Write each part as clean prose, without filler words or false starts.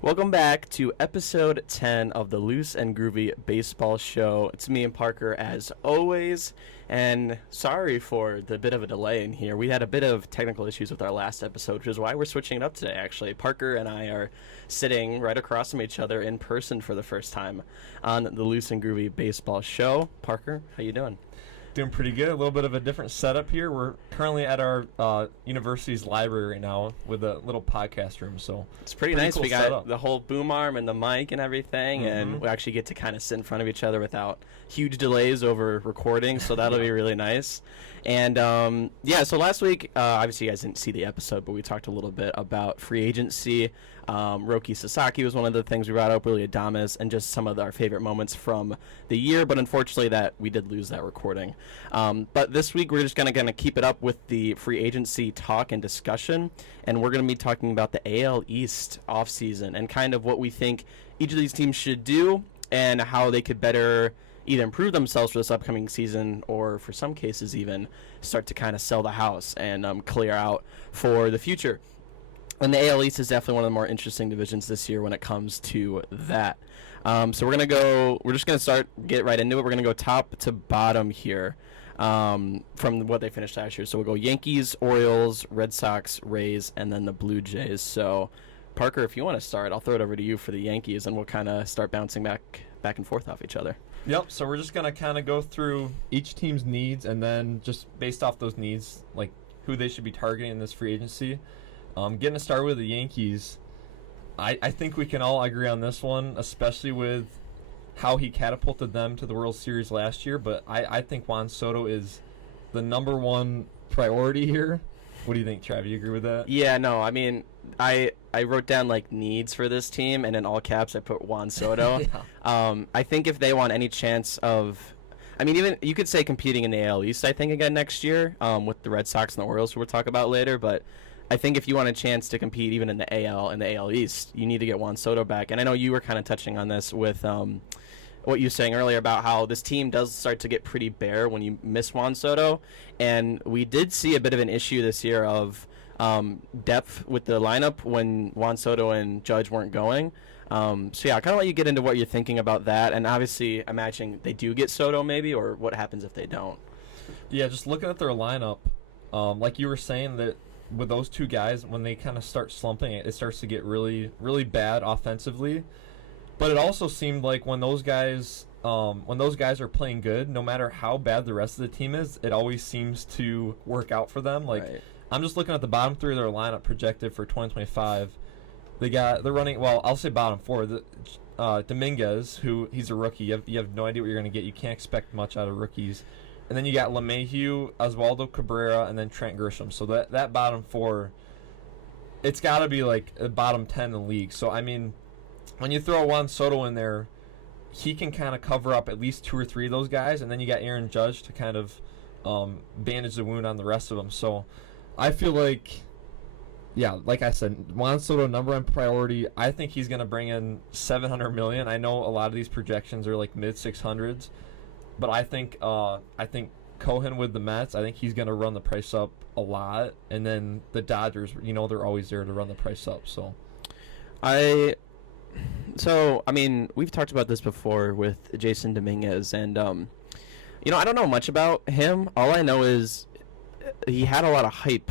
Welcome back to episode 10 of the Loose and Groovy Baseball Show. It's me and Parker as always, and sorry for the bit of a delay in here. We had a bit of technical issues with our last episode, which is why we're switching it up today, actually. Parker and I are sitting right across from each other in person for the first time on the Loose and Groovy Baseball Show. Parker, how you doing? Doing pretty good. A little bit of a different setup here. We're currently at our university's library right now with a little podcast room, so it's pretty nice. Cool we got setup. the whole boom arm and the mic and everything, and we actually get to kind of sit in front of each other without huge delays over recording, so that'll be really nice. And so last week, obviously you guys didn't see the episode, but we talked a little bit about free agency. Roki Sasaki was one of the things we brought up, Willie Adames, and just some of our favorite moments from the year, but unfortunately that we did lose that recording. But this week we're just going to keep it up with the free agency talk and discussion, and we're going to be talking about the AL East offseason and kind of what we think each of these teams should do and how they could better either improve themselves for this upcoming season or, for some cases, even start to kind of sell the house and clear out for the future. And the AL East is definitely one of the more interesting divisions this year when it comes to that. So we're just going to get right into it. We're going to go top to bottom here from what they finished last year. So we'll go Yankees, Orioles, Red Sox, Rays, and then the Blue Jays. So, Parker, if you want to start, I'll throw it over to you for the Yankees, and we'll kind of start bouncing back and forth off each other. Yep, so we're just going to kind of go through each team's needs, and then just based off those needs, like who they should be targeting in this free agency. Getting to start with the Yankees, I think we can all agree on this one, especially with how he catapulted them to the World Series last year. But I think Juan Soto is the number one priority here. What do you think, Trav? You agree with that? Yeah, no, I mean, I wrote down like needs for this team, and in all caps I put Juan Soto. Yeah. I think if they want any chance of, I mean, even you could say competing in the AL East, I think, again next year with the Red Sox and the Orioles, who we'll talk about later, but I think if you want a chance to compete even in the AL East, you need to get Juan Soto back. And I know you were kind of touching on this with what you were saying earlier about how this team does start to get pretty bare when you miss Juan Soto. And we did see a bit of an issue this year of depth with the lineup when Juan Soto and Judge weren't going. So yeah, I'll kind of let you get into what you're thinking about that. And obviously imagining they do get Soto maybe, or what happens if they don't. Yeah, just looking at their lineup, like you were saying, that with those two guys, when they kind of start slumping, it starts to get really, really bad offensively. But it also seemed like when those guys are playing good, no matter how bad the rest of the team is, it always seems to work out for them. Like, right. I'm just looking at the bottom three of their lineup projected for 2025. They're running, well, I'll say bottom four. Dominguez, who he's a rookie. You have no idea what you're going to get. You can't expect much out of rookies. And then you got LeMahieu, Oswaldo Cabrera, and then Trent Grisham. So that bottom four, it's got to be like a bottom 10 in the league. So, I mean, when you throw Juan Soto in there, he can kind of cover up at least two or three of those guys. And then you got Aaron Judge to kind of bandage the wound on the rest of them. So I feel like, yeah, like I said, Juan Soto, number one priority. I think he's going to bring in $700 million. I know a lot of these projections are like mid-600s. But I think Cohen with the Mets, I think he's going to run the price up a lot. And then the Dodgers, they're always there to run the price up. So, I mean, we've talked about this before with Jason Dominguez. And, I don't know much about him. All I know is he had a lot of hype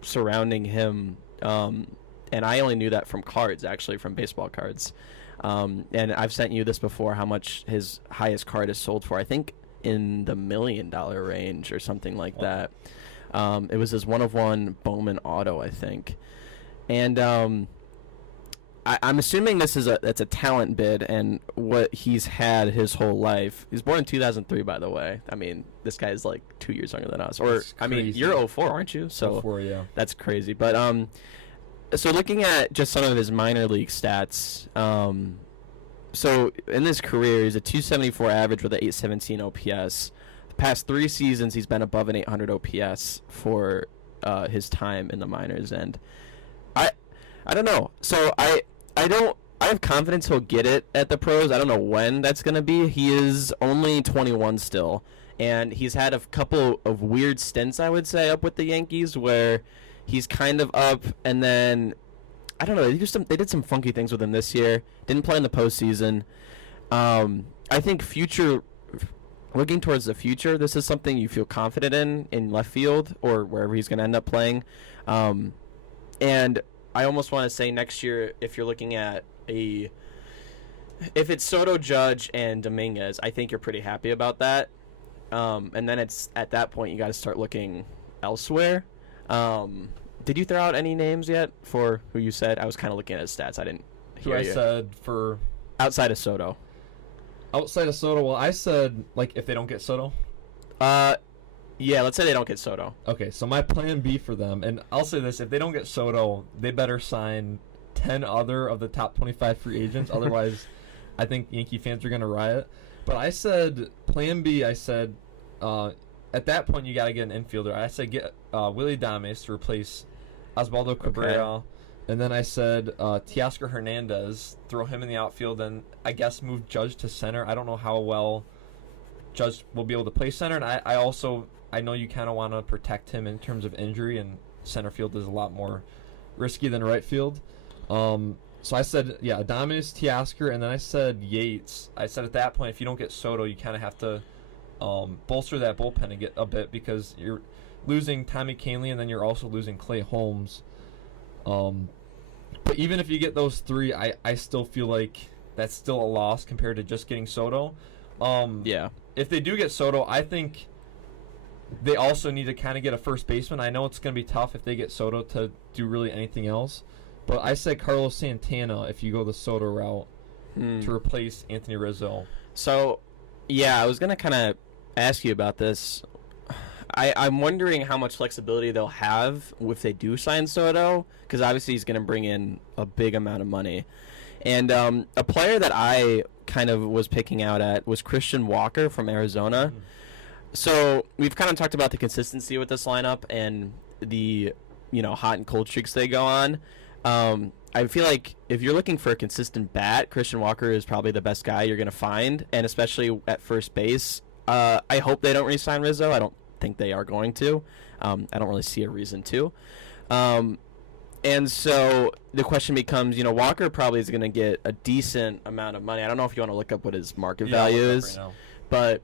surrounding him. And I only knew that from cards, actually, from baseball cards. And I've sent you this before, how much his highest card is sold for. I think in the $1 million range or something like that. It was his 1/1 Bowman auto, I think. And I'm assuming it's a talent bid and what he's had his whole life. He's born in 2003, by the way. I mean, this guy is like 2 years younger than us. Or, I mean, you're 04, aren't you? So 04, yeah. That's crazy. But so looking at just some of his minor league stats, so in his career, he's a 274 average with an 817 OPS. The past 3 seasons, he's been above an 800 OPS for his time in the minors, and I don't know. So I have confidence he'll get it at the pros. I don't know when that's going to be. He is only 21 still, and he's had a couple of weird stints, I would say, up with the Yankees where he's kind of up, and then I don't know. They did some funky things with him this year. Didn't play in the postseason. I think looking towards the future, this is something you feel confident in left field or wherever he's going to end up playing. And I almost want to say next year, if you're looking at if it's Soto, Judge, and Dominguez, I think you're pretty happy about that. And then it's at that point you got to start looking elsewhere. Did you throw out any names yet for who you said? I was kind of looking at his stats. I didn't hear you. Who I said for outside of Soto. Outside of Soto, well, I said like if they don't get Soto. Yeah, let's say they don't get Soto. Okay, so my plan B for them, and I'll say this: if they don't get Soto, they better sign 10 other of the top 25 free agents. Otherwise, I think Yankee fans are going to riot. But I said plan B. I said at that point you got to get an infielder. I said get Willie Adames to replace Osvaldo Cabrera. Okay. And then I said Teoscar Hernandez, throw him in the outfield, and I guess move Judge to center. I don't know how well Judge will be able to play center, and I know you kind of want to protect him in terms of injury, and center field is a lot more risky than right field. So I said, yeah, Adames, Teoscar, and then I said Yates. I said at that point, if you don't get Soto, you kind of have to bolster that bullpen a bit because you're losing Tommy Kahnle, and then you're also losing Clay Holmes. But even if you get those three, I still feel like that's still a loss compared to just getting Soto. Yeah. If they do get Soto, I think they also need to kind of get a first baseman. I know it's going to be tough if they get Soto to do really anything else. But I said Carlos Santana if you go the Soto route to replace Anthony Rizzo. So, yeah, I was going to kind of ask you about this. I'm wondering how much flexibility they'll have if they do sign Soto, because obviously he's going to bring in a big amount of money. And a player that I kind of was picking out at was Christian Walker from Arizona. Mm-hmm. So we've kind of talked about the consistency with this lineup and the hot and cold streaks they go on. I feel like if you're looking for a consistent bat, Christian Walker is probably the best guy you're going to find, and especially at first base. I hope they don't re-sign Rizzo. I don't think they are going to. I don't really see a reason to. And so the question becomes, Walker probably is going to get a decent amount of money. I don't know if you want to look up what his market value is, right, but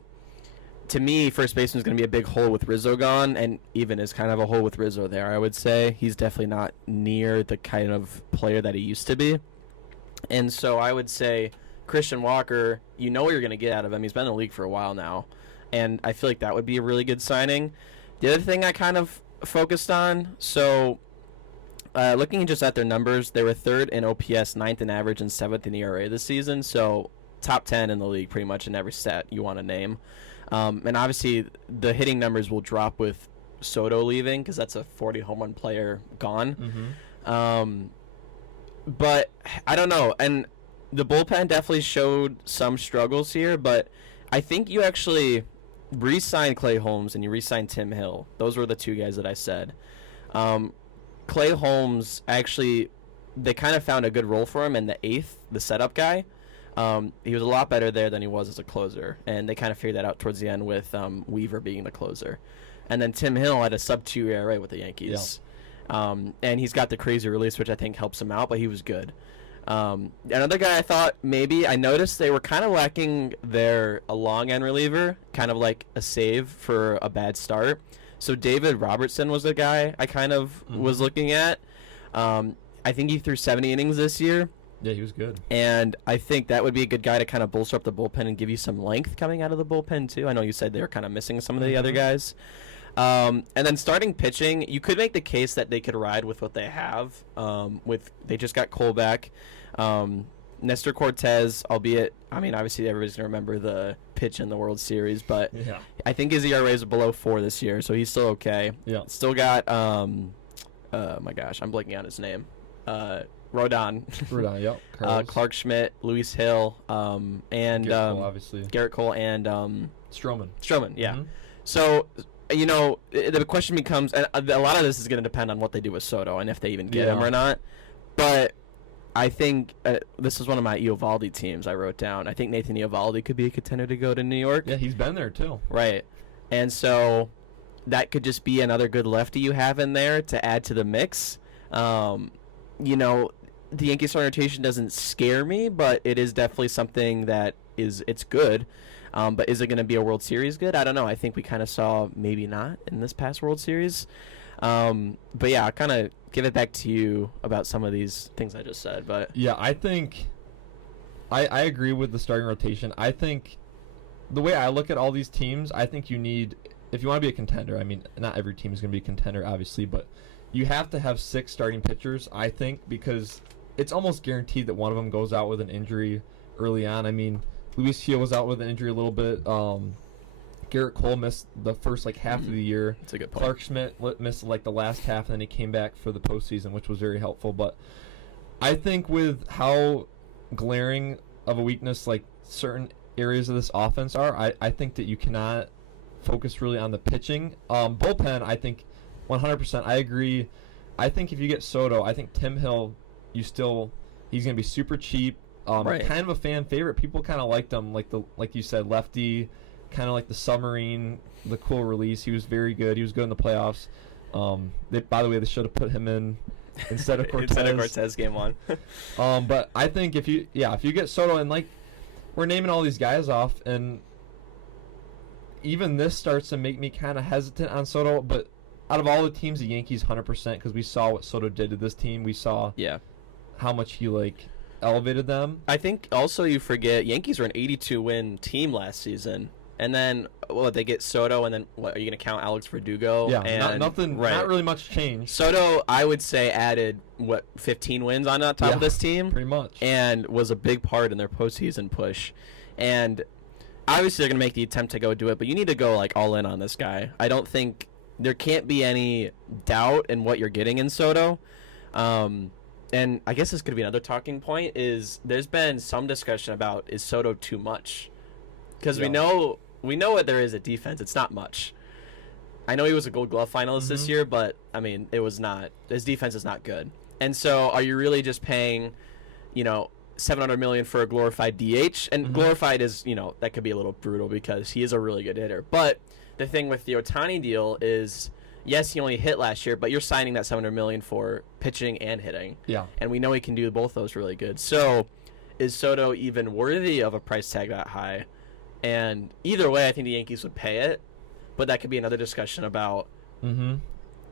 to me, first baseman is going to be a big hole with Rizzo gone, and even is kind of a hole with Rizzo there, I would say. He's definitely not near the kind of player that he used to be. And so I would say Christian Walker, what you're going to get out of him. He's been in the league for a while now, and I feel like that would be a really good signing. The other thing I kind of focused on, looking just at their numbers, they were third in OPS, ninth in average, and seventh in ERA this season, so top 10 in the league pretty much in every stat you want to name. And obviously the hitting numbers will drop with Soto leaving because that's a 40 home run player gone. Mm-hmm. But I don't know. And the bullpen definitely showed some struggles here, but I think you actually re-signed Clay Holmes and you re-signed Tim Hill. Those were the two guys that I said. Clay Holmes, actually, they kind of found a good role for him in the eighth, the setup guy. He was a lot better there than he was as a closer, and they kind of figured that out towards the end with Weaver being the closer. And then Tim Hill had a sub-2 ERA with the Yankees. Yeah. And he's got the crazy release, which I think helps him out, but he was good. Another guy I thought I noticed they were kind of lacking a long-end reliever, kind of like a save for a bad start. So David Robertson was the guy I kind of was looking at. I think he threw 70 innings this year. Yeah, he was good. And I think that would be a good guy to kind of bolster up the bullpen and give you some length coming out of the bullpen, too. I know you said they were kind of missing some of the other guys. And then starting pitching, you could make the case that they could ride with what they have. They just got Cole back. Nestor Cortez, albeit, obviously everybody's going to remember the pitch in the World Series, but yeah. I think his ERA is below 4 this year, so he's still okay. Yeah. Still got, my gosh, I'm blanking on his name. Rodon, yep. Clark Schmidt, Luis Hill, and Garrett Cole, obviously. Garrett Cole and Stroman, yeah. Mm-hmm. So, the question becomes, and a lot of this is going to depend on what they do with Soto and if they even get him or not. But I think this is one of my Eovaldi teams I wrote down. I think Nathan Eovaldi could be a contender to go to New York. Yeah, he's been there too. Right, and so that could just be another good lefty you have in there to add to the mix. the Yankees starting rotation doesn't scare me, but it is definitely something that it's good. But is it going to be a World Series good? I don't know. I think we kind of saw maybe not in this past World Series. But yeah, I'll kind of give it back to you about some of these things I just said. But yeah, I think I agree with the starting rotation. I think the way I look at all these teams, I think you need, if you want to be a contender, I mean, not every team is going to be a contender, obviously, but you have to have 6 starting pitchers, I think, because it's almost guaranteed that one of them goes out with an injury early on. I mean, Luis Gil was out with an injury a little bit. Garrett Cole missed the first half of the year. That's a good point. Clark Schmidt missed the last half, and then he came back for the postseason, which was very helpful. But I think with how glaring of a weakness certain areas of this offense are, I think that you cannot focus really on the pitching. Bullpen, I think 100%. I agree. I think if you get Soto, I think Tim Hill, he's going to be super cheap. Right. Kind of a fan favorite. People kind of liked him, like you said, lefty, kind of like the submarine, the cool release. He was very good. He was good in the playoffs. By the way, they should have put him in instead of Cortez. Instead of Cortez game 1. But I think if you get Soto, and we're naming all these guys off, and even this starts to make me kind of hesitant on Soto, but out of all the teams, the Yankees 100%, because we saw what Soto did to this team. We saw how much he elevated them. I think also you forget Yankees were an 82-win team last season, and then they get Soto, and then what are you going to count Alex Verdugo? Yeah, and, nothing. Right. Not really much changed. Soto, I would say, added 15 wins on top of this team, pretty much, and was a big part in their postseason push. And obviously, they're going to make the attempt to go do it, but you need to go all in on this guy. I don't think there can't be any doubt in what you're getting in Soto. And I guess this could be another talking point, is there's been some discussion about, is Soto too much? Because we know what there is at defense. It's not much. I know he was a Gold Glove finalist this year, but, I mean, it was not. His defense is not good. And so are you really just paying, $700 million for a glorified DH? And glorified is, that could be a little brutal because he is a really good hitter. But the thing with the Ohtani deal is, yes, he only hit last year, but you're signing that $700 million for pitching and hitting. Yeah. And we know he can do both those really good. So is Soto even worthy of a price tag that high? And either way, I think the Yankees would pay it. But that could be another discussion about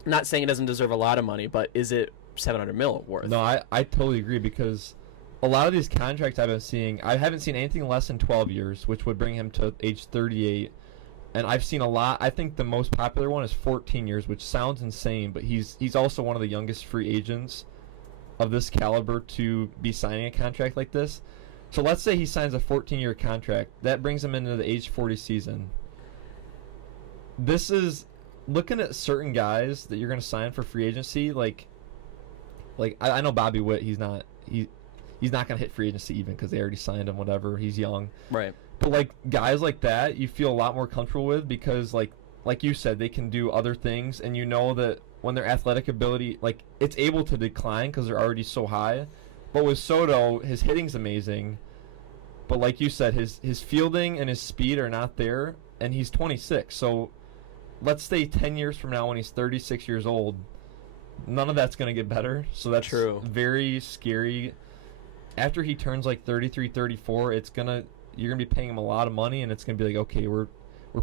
not saying it doesn't deserve a lot of money, but is it $700 million worth? No, I totally agree, because a lot of these contracts I've been seeing, I haven't seen anything less than 12 years, which would bring him to age 38. And I've seen a lot. I think the most popular one is 14 years, which sounds insane, but he's also one of the youngest free agents of this caliber to be signing a contract like this. So let's say he signs a 14-year contract. That brings him into the age 40 season. This is looking at certain guys that you're going to sign for free agency. I know Bobby Witt. He's not going to hit free agency even because they already signed him. Whatever. He's young. Right. But guys like that, you feel a lot more comfortable with, because like you said, they can do other things, and you know that when their athletic ability, it's able to decline because they're already so high. But with Soto, his hitting's amazing, but like you said, his fielding and his speed are not there, and he's 26. So let's say 10 years from now when he's 36 years old, none of that's going to get better. So that's true. Very scary. After he turns 33, 34, you're going to be paying him a lot of money, and it's going to be okay, we're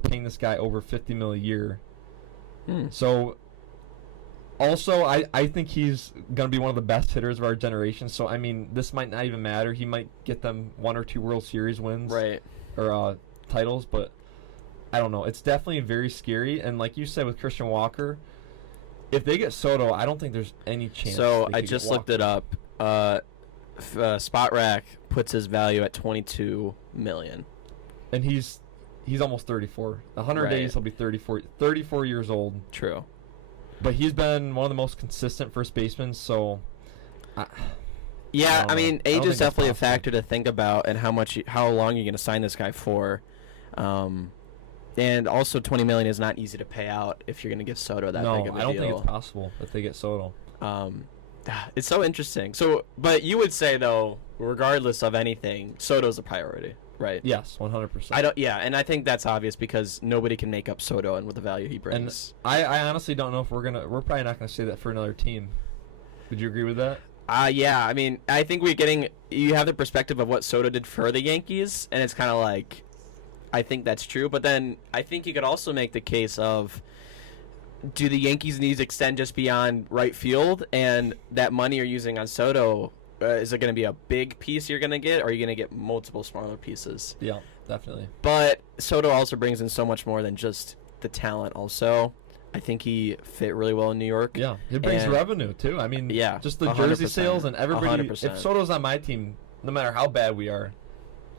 paying this guy over $50 million a year. So also, I think he's going to be one of the best hitters of our generation. So, I mean, this might not even matter. He might get them 1 or 2 World Series wins. Right. Or titles, but I don't know. It's definitely very scary. And like you said with Christian Walker, if they get Soto, I don't think there's any chance. So, I just looked it up. Spot Rack puts his value at $22 million. And he's almost 34. 100 days, he'll be 34 years old. True. But he's been one of the most consistent first basemen, so... I mean, age is definitely a factor to think about, and how long you're going to sign this guy for. And also, $20 million is not easy to pay out if you're going to give Soto that big of a deal. No, I don't think it's possible if they get Soto. It's so interesting. So, but you would say, though, regardless of anything, Soto's a priority, right? Yes, 100%. And I think that's obvious because nobody can make up Soto and with the value he brings. And I honestly don't know if we're probably not gonna say that for another team. Would you agree with that? Yeah, I mean, I think you have the perspective of what Soto did for the Yankees, and it's kind of like, I think that's true. But then I think you could also make the case of, do the Yankees' needs extend just beyond right field, and that money you're using on Soto, is it going to be a big piece you're going to get, or are you going to get multiple smaller pieces? Yeah, definitely. But Soto also brings in so much more than just the talent also. I think he fit really well in New York. Yeah, it brings revenue too. I mean, just the 100%, jersey sales and everybody. 100%. If Soto's on my team, no matter how bad we are,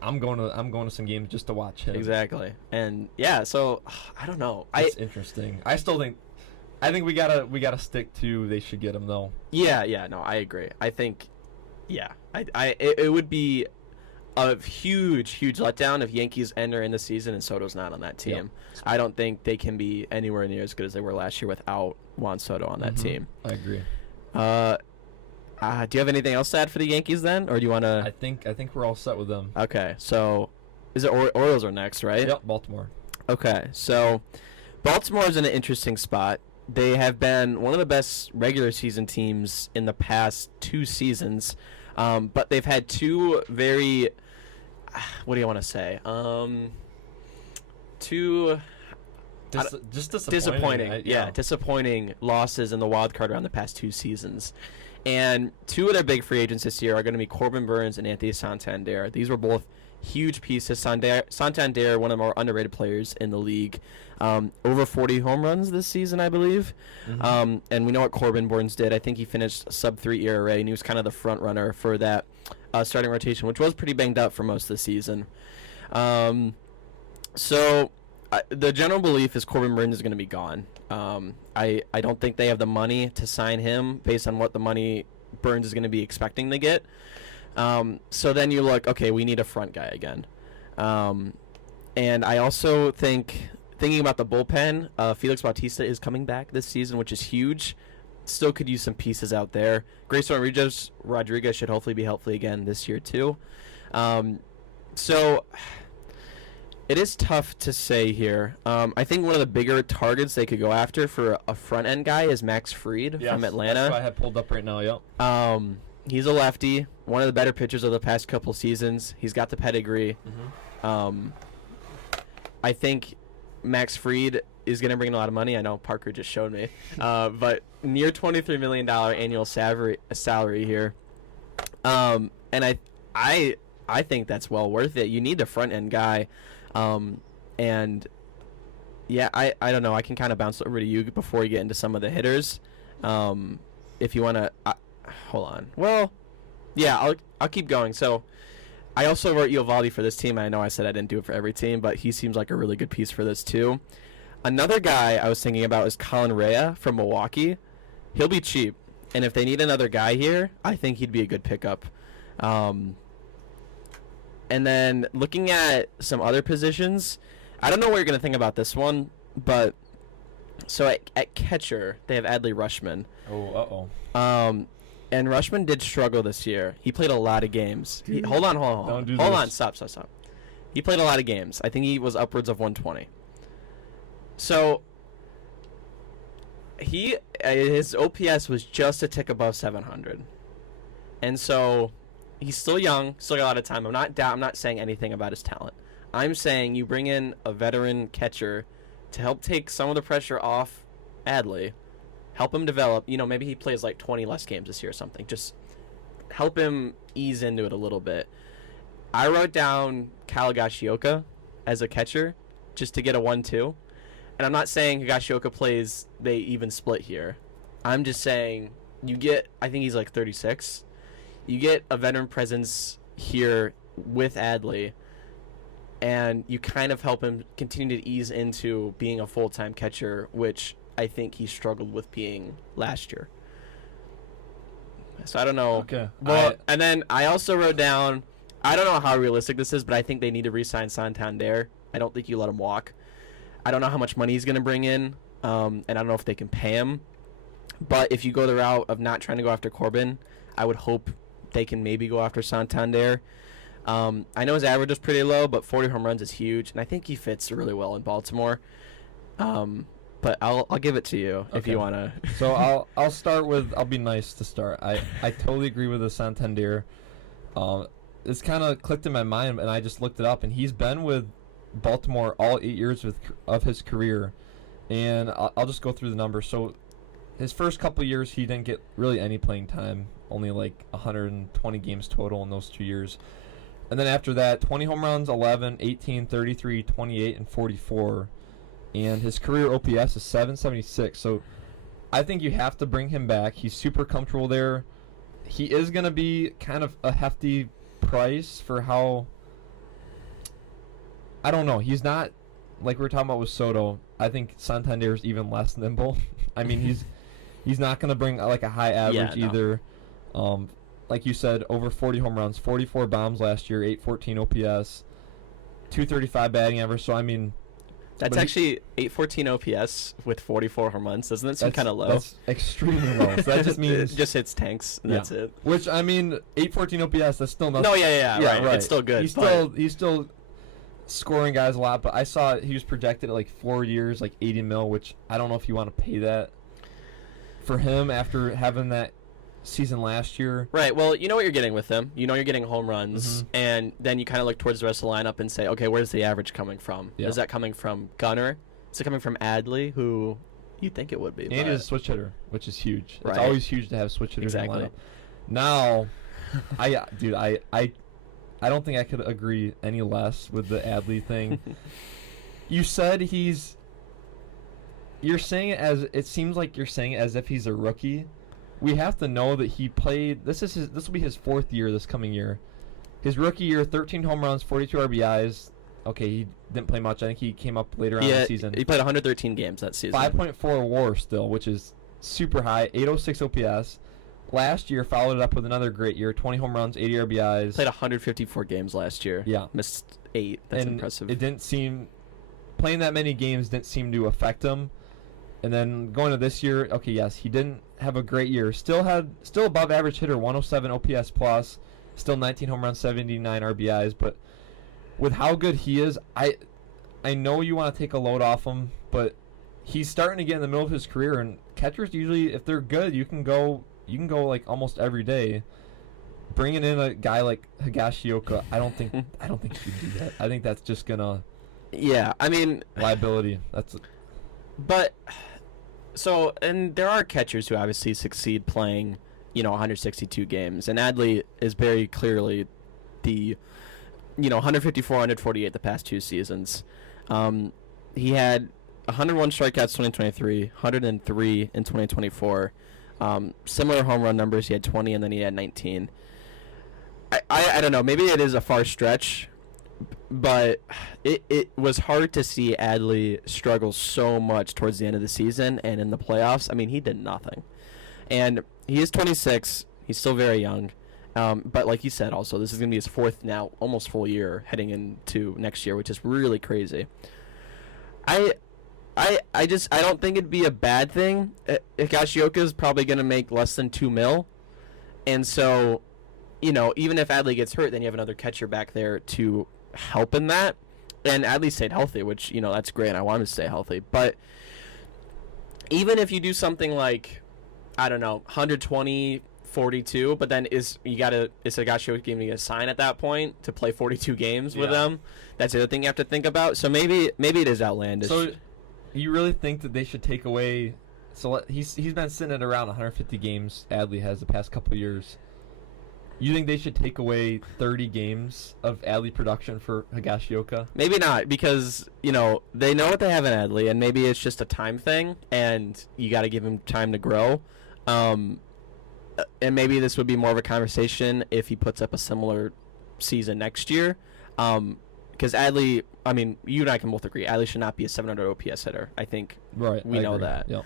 I'm going to some games just to watch him. Exactly. And yeah, so I don't know. It's interesting. I think we gotta stick to they should get him though. Yeah, no, I agree. I think, yeah, it would be a huge letdown if Yankees enter in the season and Soto's not on that team. Yep. I don't think they can be anywhere near as good as they were last year without Juan Soto on that team. I agree. Do you have anything else to add for the Yankees then, or do you want to? I think we're all set with them. Okay, so is it Orioles are next, right? Yep, Baltimore. Okay, so Baltimore's in an interesting spot. They have been one of the best regular season teams in the past 2 seasons, but they've had 2 very, what do you want to say? Two Just disappointing. Disappointing losses in the wild card round the past 2 seasons. And 2 of their big free agents this year are going to be Corbin Burns and Anthony Santander. These were both huge pieces. Santander, one of the more underrated players in the league, over 40 home runs this season, I believe. And we know what Corbin Burns did. I think he finished sub-3 ERA, and he was kind of the front runner for that starting rotation, which was pretty banged up for most of the season. So the general belief is Corbin Burns is going to be gone. I don't think they have the money to sign him based on what the money Burns is going to be expecting to get. So then you look, okay, we need a front guy again. And I also thinking about the bullpen, Felix Bautista is coming back this season, which is huge. Still could use some pieces out there. Grayson Rodriguez should hopefully be healthy again this year too. So it is tough to say here. I think one of the bigger targets they could go after for a front-end guy is Max Fried from Atlanta. That's what I have pulled up right now, yep. He's a lefty, one of the better pitchers of the past couple seasons. He's got the pedigree. I think Max Fried is going to bring in a lot of money. I know Parker just showed me. But near $23 million annual salary here. And I think that's well worth it. You need a front-end guy. And yeah, I don't know. I can kind of bounce over to you before you get into some of the hitters. If you want to, hold on. Well, yeah, I'll keep going. So I also wrote Eovaldi for this team. I know I said I didn't do it for every team, but he seems like a really good piece for this too. Another guy I was thinking about is Colin Rea from Milwaukee. He'll be cheap, and if they need another guy here, I think he'd be a good pickup. And then looking at some other positions, I don't know what you're going to think about this one, but so at catcher, they have Adley Rutschman. Oh, uh-oh. And Rutschman did struggle this year. He played a lot of games. Hold on. Hold on. Stop. He played a lot of games. I think he was upwards of 120. So his OPS was just a tick above 700. And so he's still young, still got a lot of time. I'm not saying anything about his talent. I'm saying you bring in a veteran catcher to help take some of the pressure off Adley, help him develop. You know, maybe he plays like 20 less games this year or something. Just help him ease into it a little bit. I wrote down Kyle Higashioka as a catcher just to get a 1-2. And I'm not saying Higashioka plays they even split here. I'm just saying you get, I think he's like 36. You get a veteran presence here with Adley, and you kind of help him continue to ease into being a full-time catcher, which I think he struggled with being last year. So I don't know. Okay. Well, and then I also wrote down, I don't know how realistic this is, but I think they need to re-sign Santander. I don't think you let him walk. I don't know how much money he's going to bring in, and I don't know if they can pay him. But if you go the route of not trying to go after Corbin, I would hope they can maybe go after Santander. I know his average is pretty low, but 40 home runs is huge, and I think he fits really well in Baltimore. but I'll give it to you if Okay. you want to. So I'll start with, I'll be nice to start. I totally agree with the Santander. It's kind of clicked in my mind, and I just looked it up, and he's been with Baltimore all 8 years of his career, and I'll just go through the numbers. So his first couple years, he didn't get really any playing time, only like 120 games total in those 2 years. And then after that, 20 home runs, 11, 18, 33, 28, and 44. And his career OPS is 776. So I think you have to bring him back. He's super comfortable there. He is going to be kind of a hefty price for how... I don't know. He's not, like we were talking about with Soto, I think Santander is even less nimble. I mean, he's not going to bring like a high average either. Like you said, over 40 home runs, 44 bombs last year, 814 OPS, 235 batting average. So, I mean... That's actually 814 OPS with 44 home runs. Doesn't that seem kind of low? That's extremely low. So that just means... It just hits tanks, and that's it. Which, I mean, 814 OPS, that's still nothing. No, right. It's still good. He's still scoring guys a lot, but I saw he was projected at like 4 years, like 80 mil, which I don't know if you want to pay that for him after having that season last year. Right. Well, you know what you're getting with him. You know you're getting home runs, and then you kind of look towards the rest of the lineup and say, okay, where's the average coming from? Yeah. Is that coming from Gunnar? Is it coming from Adley, who you'd think it would be? And he's a switch hitter, which is huge. Right. It's always huge to have switch hitters in the Exactly. lineup. Now, I don't think I could agree any less with the Adley thing. You said you're saying it as, it seems like you're saying it as if he's a rookie. We have to know that he played, this will be his fourth year this coming year. His rookie year, 13 home runs, 42 RBIs. Okay, he didn't play much. I think he came up later on in the season. He played 113 games that season. 5.4 WAR still, which is super high. 806 OPS. Last year, followed it up with another great year. 20 home runs, 80 RBIs. Played 154 games last year. Yeah. Missed 8. That's and impressive. It didn't seem, playing that many games didn't seem to affect him. And then going to this year, okay, yes, he didn't have a great year. Still above average hitter, 107 OPS plus. Still 19 home runs, 79 RBIs. But with how good he is, I know you want to take a load off him, but he's starting to get in the middle of his career, and catchers usually, if they're good, you can go like almost every day. Bringing in a guy like Higashioka, I don't think you should do that. I think that's just gonna liability. But so, and there are catchers who obviously succeed playing 162 games, and Adley is very clearly the 154, 148 the past 2 seasons. He had 101 strikeouts 2023, 103 in 2024. Similar home run numbers. He had 20 and then he had 19. I don't know. Maybe it is a far stretch, but it was hard to see Adley struggle so much towards the end of the season and in the playoffs. I mean, he did nothing. And he is 26. He's still very young. But like you said, also, this is going to be his fourth now, almost full year heading into next year, which is really crazy. I don't think it'd be a bad thing. Higashioka is probably going to make less than $2 million. And so, even if Adley gets hurt, then you have another catcher back there to help in that. And Adley stayed healthy, which, that's great. I want him to stay healthy. But even if you do something like, I don't know, 120, 42, but then is Higashioka giving a sign at that point to play 42 games with them? That's the other thing you have to think about. So maybe it is outlandish. So you really think that they should take away? So he's been sitting at around 150 games. Adley has the past couple of years. You think they should take away 30 games of Adley production for Higashioka? Maybe not, because they know what they have in Adley, and maybe it's just a time thing, and you got to give him time to grow. And maybe this would be more of a conversation if he puts up a similar season next year. Because Adley, I mean, you and I can both agree, Adley should not be a 700 OPS hitter. I think we know that. Yep.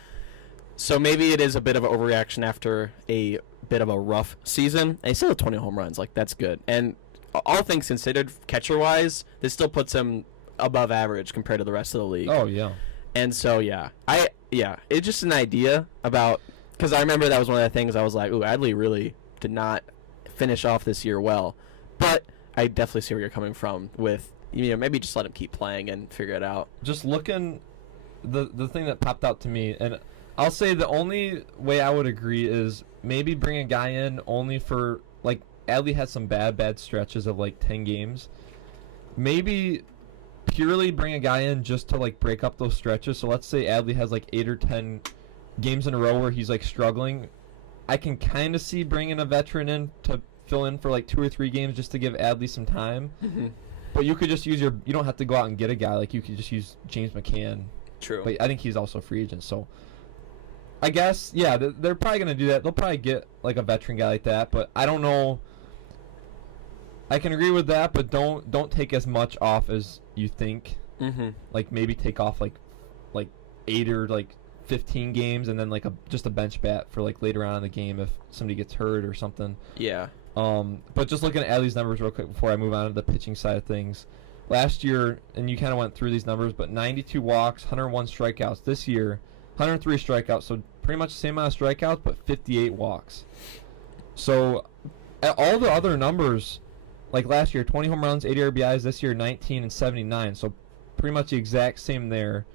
So maybe it is a bit of an overreaction after a bit of a rough season. And he still had 20 home runs. Like, that's good. And all things considered, catcher-wise, this still puts him above average compared to the rest of the league. Oh, yeah. And so, it's just an idea about... Because I remember that was one of the things I was like, ooh, Adley really did not finish off this year well. But I definitely see where you're coming from with, maybe just let him keep playing and figure it out. Just looking the thing that popped out to me, and I'll say the only way I would agree is maybe bring a guy in only for, like, Adley had some bad stretches of like 10 games. Maybe purely bring a guy in just to like break up those stretches. So let's say Adley has like 8 or 10 games in a row where he's like struggling. I can kind of see bringing a veteran in to fill in for like 2 or 3 games just to give Adley some time. Mm-hmm. But you could just use you don't have to go out and get a guy. Like, you could just use James McCann. True. But I think he's also a free agent, so I guess, yeah, they're probably going to do that. They'll probably get like a veteran guy like that, but I don't know. I can agree with that, but don't take as much off as you think. Mm-hmm. Like, maybe take off like 8 or like 15 games, and then like just a bench bat for like later on in the game if somebody gets hurt or something. Yeah. But just looking at Adley's numbers real quick before I move on to the pitching side of things. Last year, and you kind of went through these numbers, but 92 walks, 101 strikeouts. This year, 103 strikeouts, so pretty much the same amount of strikeouts, but 58 walks. So all the other numbers, like last year, 20 home runs, 80 RBIs. This year, 19 and 79. So pretty much the exact same there.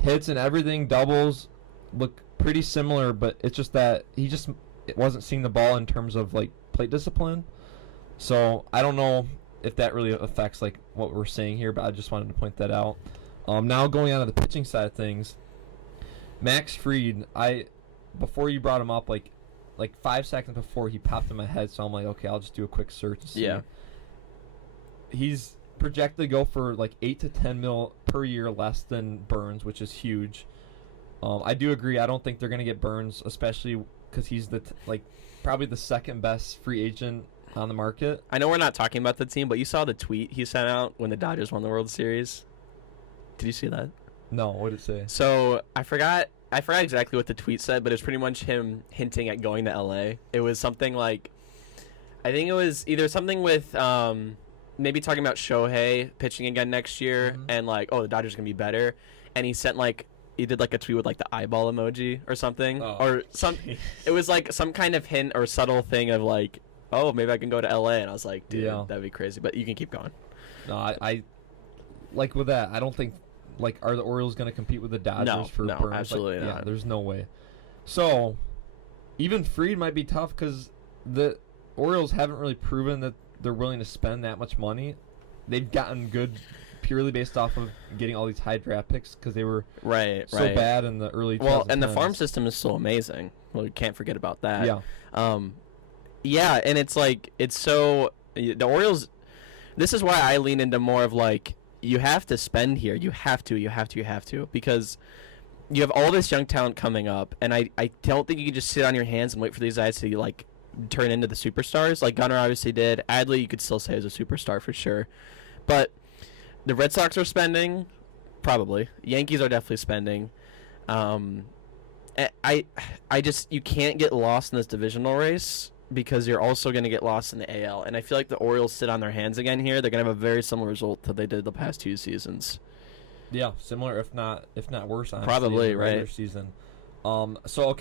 Hits and everything, doubles, look pretty similar, but it's just that it wasn't seeing the ball in terms of like plate discipline. So I don't know if that really affects like what we're saying here, but I just wanted to point that out. Now going on to the pitching side of things, Max Fried, before you brought him up, like 5 seconds before, he popped in my head, so I'm like, okay, I'll just do a quick search to see. Yeah. He's projected to go for like 8 to 10 mil per year less than Burns, which is huge. I do agree. I don't think they're gonna get Burns, especially because he's probably the second best free agent on the market. I know we're not talking about the team, but you saw the tweet he sent out when the Dodgers won the World Series. Did you see that? No, what did it say? So I forgot exactly what the tweet said, but it's pretty much him hinting at going to LA. It was something like, I think it was either something with maybe talking about Shohei pitching again next year, and like, oh, the Dodgers are gonna be better, and he did like a tweet with like the eyeball emoji or something, or some. It was like some kind of hint or subtle thing of like, oh, maybe I can go to LA, and I was like, dude, that'd be crazy. But you can keep going. No, I like with that. I don't think like are the Orioles going to compete with the Dodgers for Burns? No, absolutely not. Yeah, there's no way. So even Fried might be tough because the Orioles haven't really proven that they're willing to spend that much money. They've gotten good purely based off of getting all these high draft picks because they were so bad in the early 2010s. Well, and the farm system is so amazing. Well, we can't forget about that. Yeah. Yeah, and it's like, it's so, the Orioles, this is why I lean into more of like, you have to spend here. You have to, because you have all this young talent coming up, and I don't think you can just sit on your hands and wait for these guys to like turn into the superstars. Like Gunnar obviously did. Adley, you could still say is a superstar for sure. But the Red Sox are spending, probably. Yankees are definitely spending. I just, you can't get lost in this divisional race, because you're also going to get lost in the AL. And I feel like the Orioles sit on their hands again here. They're going to have a very similar result that they did the past 2 seasons. Yeah, similar, if not worse, honestly. Probably, in the regular season. So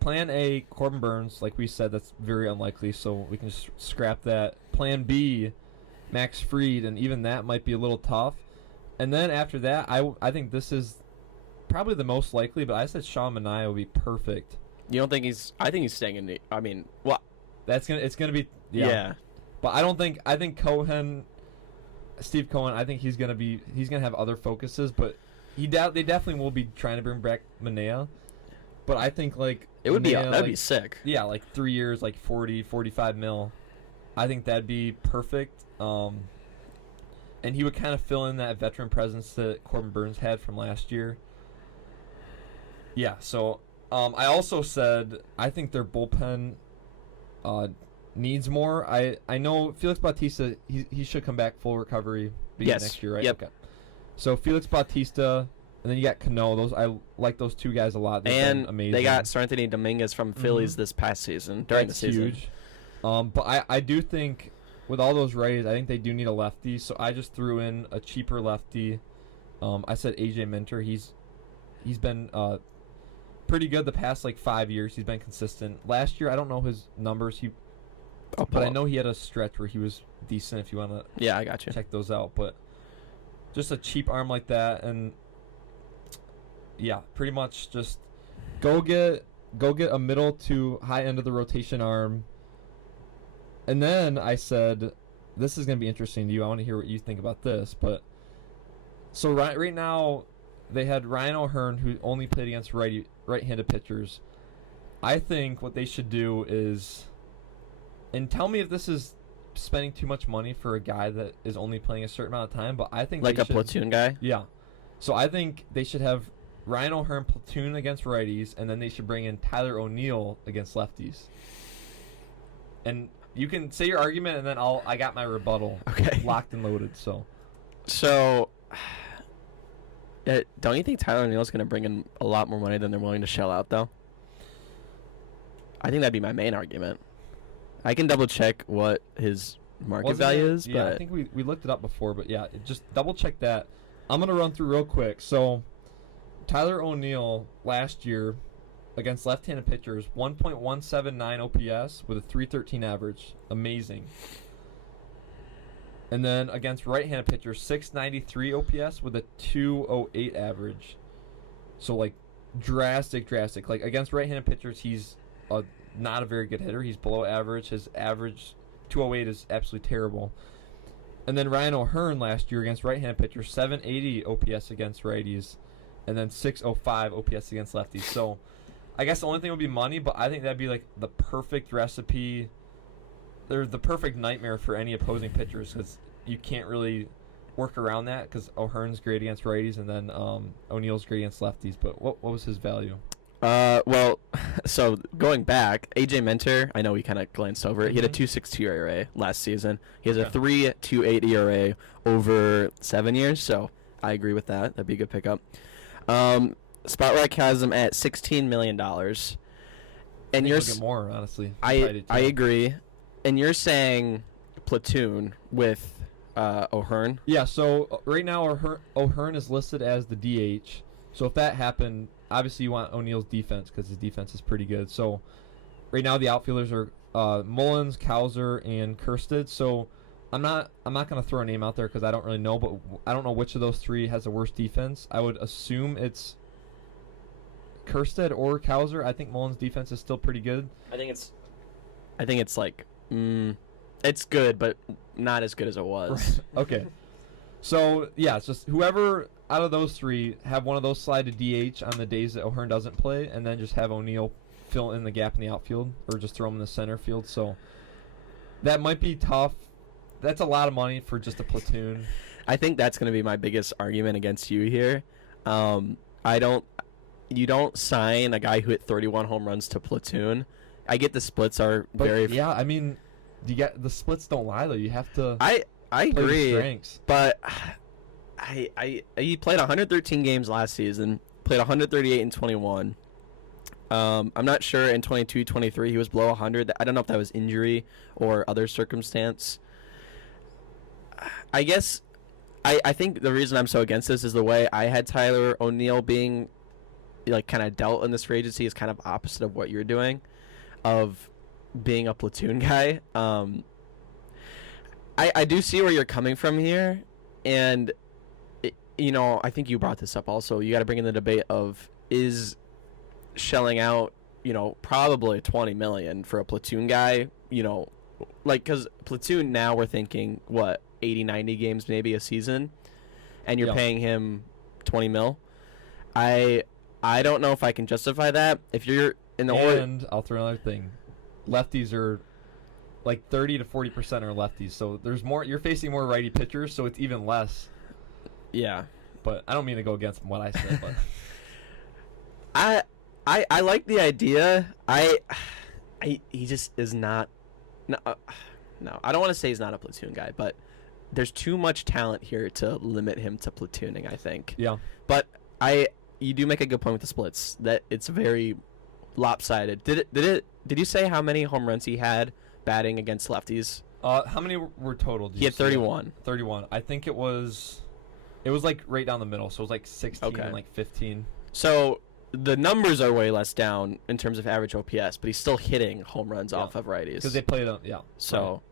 plan A, Corbin Burns. Like we said, that's very unlikely, so we can just scrap that. Plan B, Max Fried, and even that might be a little tough. And then after that, I think this is probably the most likely, but I said Sean Manaea would be perfect. You don't think I think he's staying in the, I mean, well, it's gonna be But I think Steve Cohen, I think he's gonna have other focuses, but they definitely will be trying to bring back Manaea. But I think like it would that'd be sick. Yeah, like 3 years, like 40-45 mil. I think that'd be perfect. And he would kind of fill in that veteran presence that Corbin Burns had from last year. Yeah, so I also said I think their bullpen needs more. I know Felix Bautista, he should come back full recovery next year, right? Yep. Okay. So Felix Bautista, and then you got Cano. I like those 2 guys a lot. They've been amazing. They got Seranthony Dominguez from Phillies this past season, during the season. Huge. But I do think with all those Rays, I think they do need a lefty. So I just threw in a cheaper lefty. I said AJ Minter. He's been pretty good the past like 5 years. He's been consistent. Last year, I don't know his numbers. But I know he had a stretch where he was decent. If you want to, I got you. Check those out. But just a cheap arm like that, and Yeah, pretty much just go get a middle to high end of the rotation arm. And then I said, this is going to be interesting to you. I want to hear what you think about this. But so right now, they had Ryan O'Hearn, who only played against right-handed pitchers. I think what they should do is, and tell me if this is spending too much money for a guy that is only playing a certain amount of time, but I think like a platoon guy? Yeah. So I think they should have Ryan O'Hearn platoon against righties, and then they should bring in Tyler O'Neill against lefties. And you can say your argument, and then I got my rebuttal locked and loaded. So don't you think Tyler O'Neill's going to bring in a lot more money than they're willing to shell out, though? I think that'd be my main argument. I can double check what his market value is. Yeah, but I think we looked it up before, but yeah, just double check that. I'm going to run through real quick. So Tyler O'Neill last year against left-handed pitchers, 1.179 OPS with a 313 average. Amazing. And then against right-handed pitchers, 693 OPS with a 208 average. So, like, drastic. Like, against right-handed pitchers, he's not a very good hitter. He's below average. His average 208 is absolutely terrible. And then Ryan O'Hearn last year against right-handed pitchers, 780 OPS against righties, and then 605 OPS against lefties. So, I guess the only thing would be money, but I think that'd be like the perfect recipe. They're the perfect nightmare for any opposing pitchers because you can't really work around that because O'Hearn's great against righties and then O'Neill's great against lefties. But what was his value? Well, so going back, AJ Minter, I know we kind of glanced over it. He had a 2.62 ERA last season. He has a 3.28 ERA over 7 years, so I agree with that. That'd be a good pickup. Spotlight has him at $16 million. And you're get more, honestly. I agree. And you're saying platoon with O'Hearn? Yeah, so right now O'Hearn is listed as the DH. So if that happened, obviously you want O'Neill's defense because his defense is pretty good. So right now the outfielders are Mullins, Kauser, and Kirsted. So I'm not going to throw a name out there because I don't really know, but I don't know which of those three has the worst defense. I would assume it's Kirsted or Kauser. I think Mullins' defense is still pretty good. I think it's like it's good, but not as good as it was. Okay. So, yeah, it's just whoever out of those three have one of those slide to DH on the days that O'Hearn doesn't play, and then just have O'Neill fill in the gap in the outfield or just throw him in the center field. So that might be tough. That's a lot of money for just a platoon. I think that's going to be my biggest argument against you here. You don't sign a guy who hit 31 home runs to platoon. I get the splits are very... Yeah, I mean, the splits don't lie, though. You have to... I agree, but he played 113 games last season, played 138 in 21. I'm not sure in 22, 23 he was below 100. I don't know if that was injury or other circumstance. I guess I think the reason I'm so against this is the way I had Tyler O'Neill being like kind of dealt in this free agency is kind of opposite of what you're doing, of being a platoon guy. I do see where you're coming from here, and I think you brought this up also. You got to bring in the debate of is shelling out probably $20 million for a platoon guy, like because platoon now we're thinking what 80-90 games maybe a season, and you're paying him $20 million. I don't know if I can justify that. If you're in the and I'll throw another thing, lefties are like 30 to 40% are lefties, so there's more. You're facing more righty pitchers, so it's even less. Yeah, but I don't mean to go against what I said, but I like the idea. He just is not. No, I don't want to say he's not a platoon guy, but there's too much talent here to limit him to platooning, I think. Yeah. But you do make a good point with the splits that it's very lopsided. Did you say how many home runs he had batting against lefties? How many were total? He had 31. 31. I think it was like right down the middle, so it was like 16 and like 15. So the numbers are way less down in terms of average OPS, but he's still hitting home runs off of righties. Because they played them, So,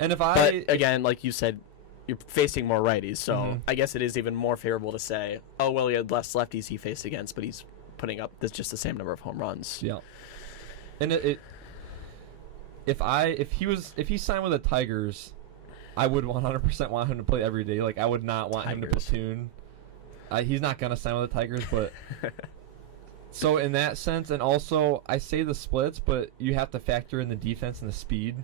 and but again, like you said, you're facing more righties. So I guess it is even more favorable to say, oh well, he had less lefties he faced against, but he's putting up just the same number of home runs. Yeah. And if he signed with the Tigers, I would 100% want him to play every day. Like, I would not want him to platoon. He's not gonna sign with the Tigers, but so in that sense, and also I say the splits, but you have to factor in the defense and the speed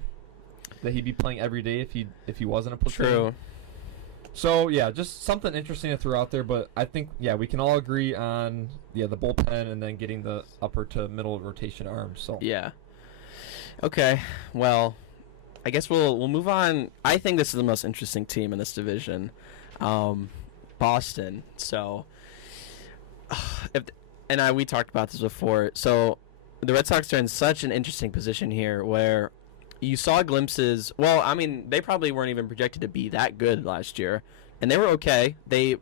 that he'd be playing every day if he wasn't a platoon. True. So yeah, just something interesting to throw out there. But I think we can all agree on the bullpen and then getting the upper to middle rotation arms. So yeah. Okay. Well, I guess we'll move on. I think this is the most interesting team in this division, Boston. So, we talked about this before. So, the Red Sox are in such an interesting position here, where you saw glimpses. Well, I mean, they probably weren't even projected to be that good last year, and they were okay. They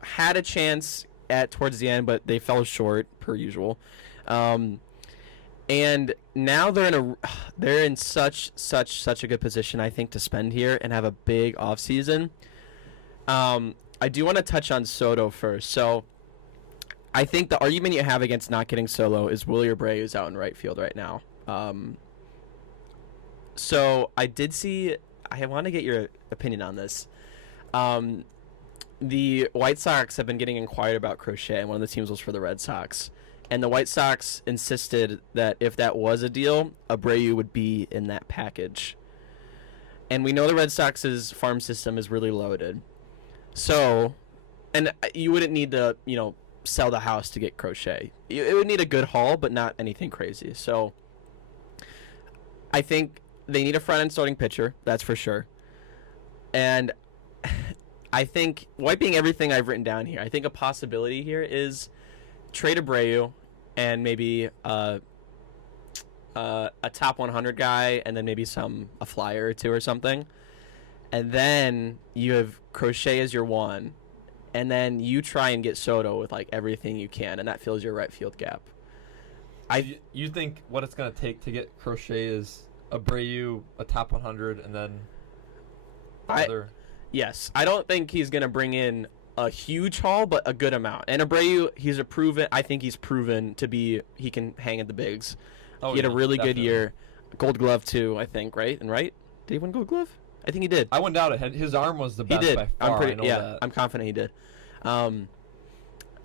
had a chance towards the end, but they fell short per usual. And now they're in such a good position, I think, to spend here and have a big offseason. I do want to touch on Soto first. So I think the argument you have against not getting Soto is Willie Abreu's out in right field right now. So I want to get your opinion on this. The White Sox have been getting inquired about Crochet, and one of the teams was for the Red Sox. And the White Sox insisted that if that was a deal, Abreu would be in that package. And we know the Red Sox's farm system is really loaded. So, and you wouldn't need to, sell the house to get Crochet. It would need a good haul, but not anything crazy. So, I think they need a front-end starting pitcher, that's for sure. And I think, wiping everything I've written down here, I think a possibility here is trade Abreu and maybe a top 100 guy and then maybe a flyer or two or something. And then you have Crochet as your one. And then you try and get Soto with like everything you can, and that fills your right field gap. You think what it's going to take to get Crochet is Abreu, a top 100, and then Yes. I don't think he's going to bring in a huge haul, but a good amount. And Abreu, I think he's proven to be, he can hang at the bigs. He had a really good year. Gold Glove too, I think, right? Did he win Gold Glove? I think he did. I wouldn't doubt it. His arm was the best by far. I'm confident he did.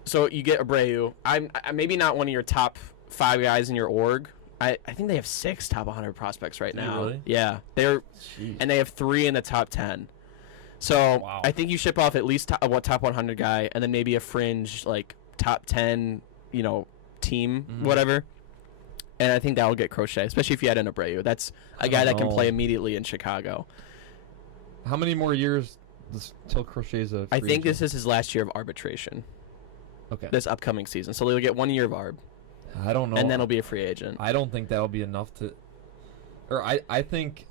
So you get Abreu. I'm maybe not one of your top 5 guys in your org. I think they have 6 top 100 prospects right now. Really? Yeah. And they have 3 in the top 10. So wow. I think you ship off at least top 100 guy, and then maybe a fringe like top 10, team, whatever. And I think that will get Crochet, especially if you add in Abreu. That's a guy that can play immediately in Chicago. How many more years till Crochet's a free I think agent? this is his last year of arbitration. Okay. This upcoming season, so he'll get 1 year of arb. I don't know. And then he'll be a free agent. I don't think that'll be enough to. Or I think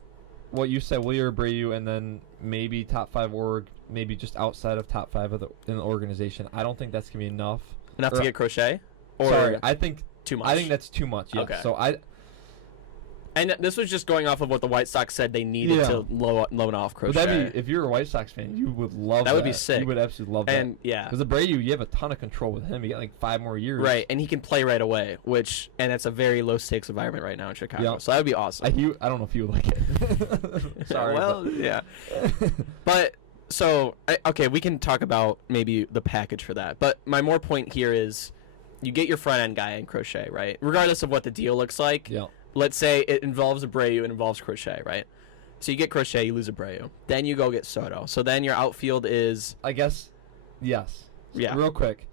what you said, Willie Abreu, and then maybe top 5 org, maybe just outside of top 5 in the organization. I don't think that's gonna be enough. Enough to get Crochet? Or sorry, I think too much. I think that's too much. Yeah. Okay. So And this was just going off of what the White Sox said they needed to loan off Crochet. If you're a White Sox fan, you would love that. That would be sick. You would absolutely love that. And yeah, because Abreu, you have a ton of control with him. You got like 5 more years. Right, and he can play right away, and it's a very low stakes environment right now in Chicago. Yeah. So that would be awesome. I don't know if you would like it. Sorry. Well, yeah. But so okay, we can talk about maybe the package for that. But my more point here is, you get your front end guy in Crochet, right? Regardless of what the deal looks like. Yeah. Let's say it involves Abreu, it involves Crochet, right? So you get Crochet, you lose Abreu. Then you go get Soto. So then your outfield is... I guess, yes. Yeah. Real quick.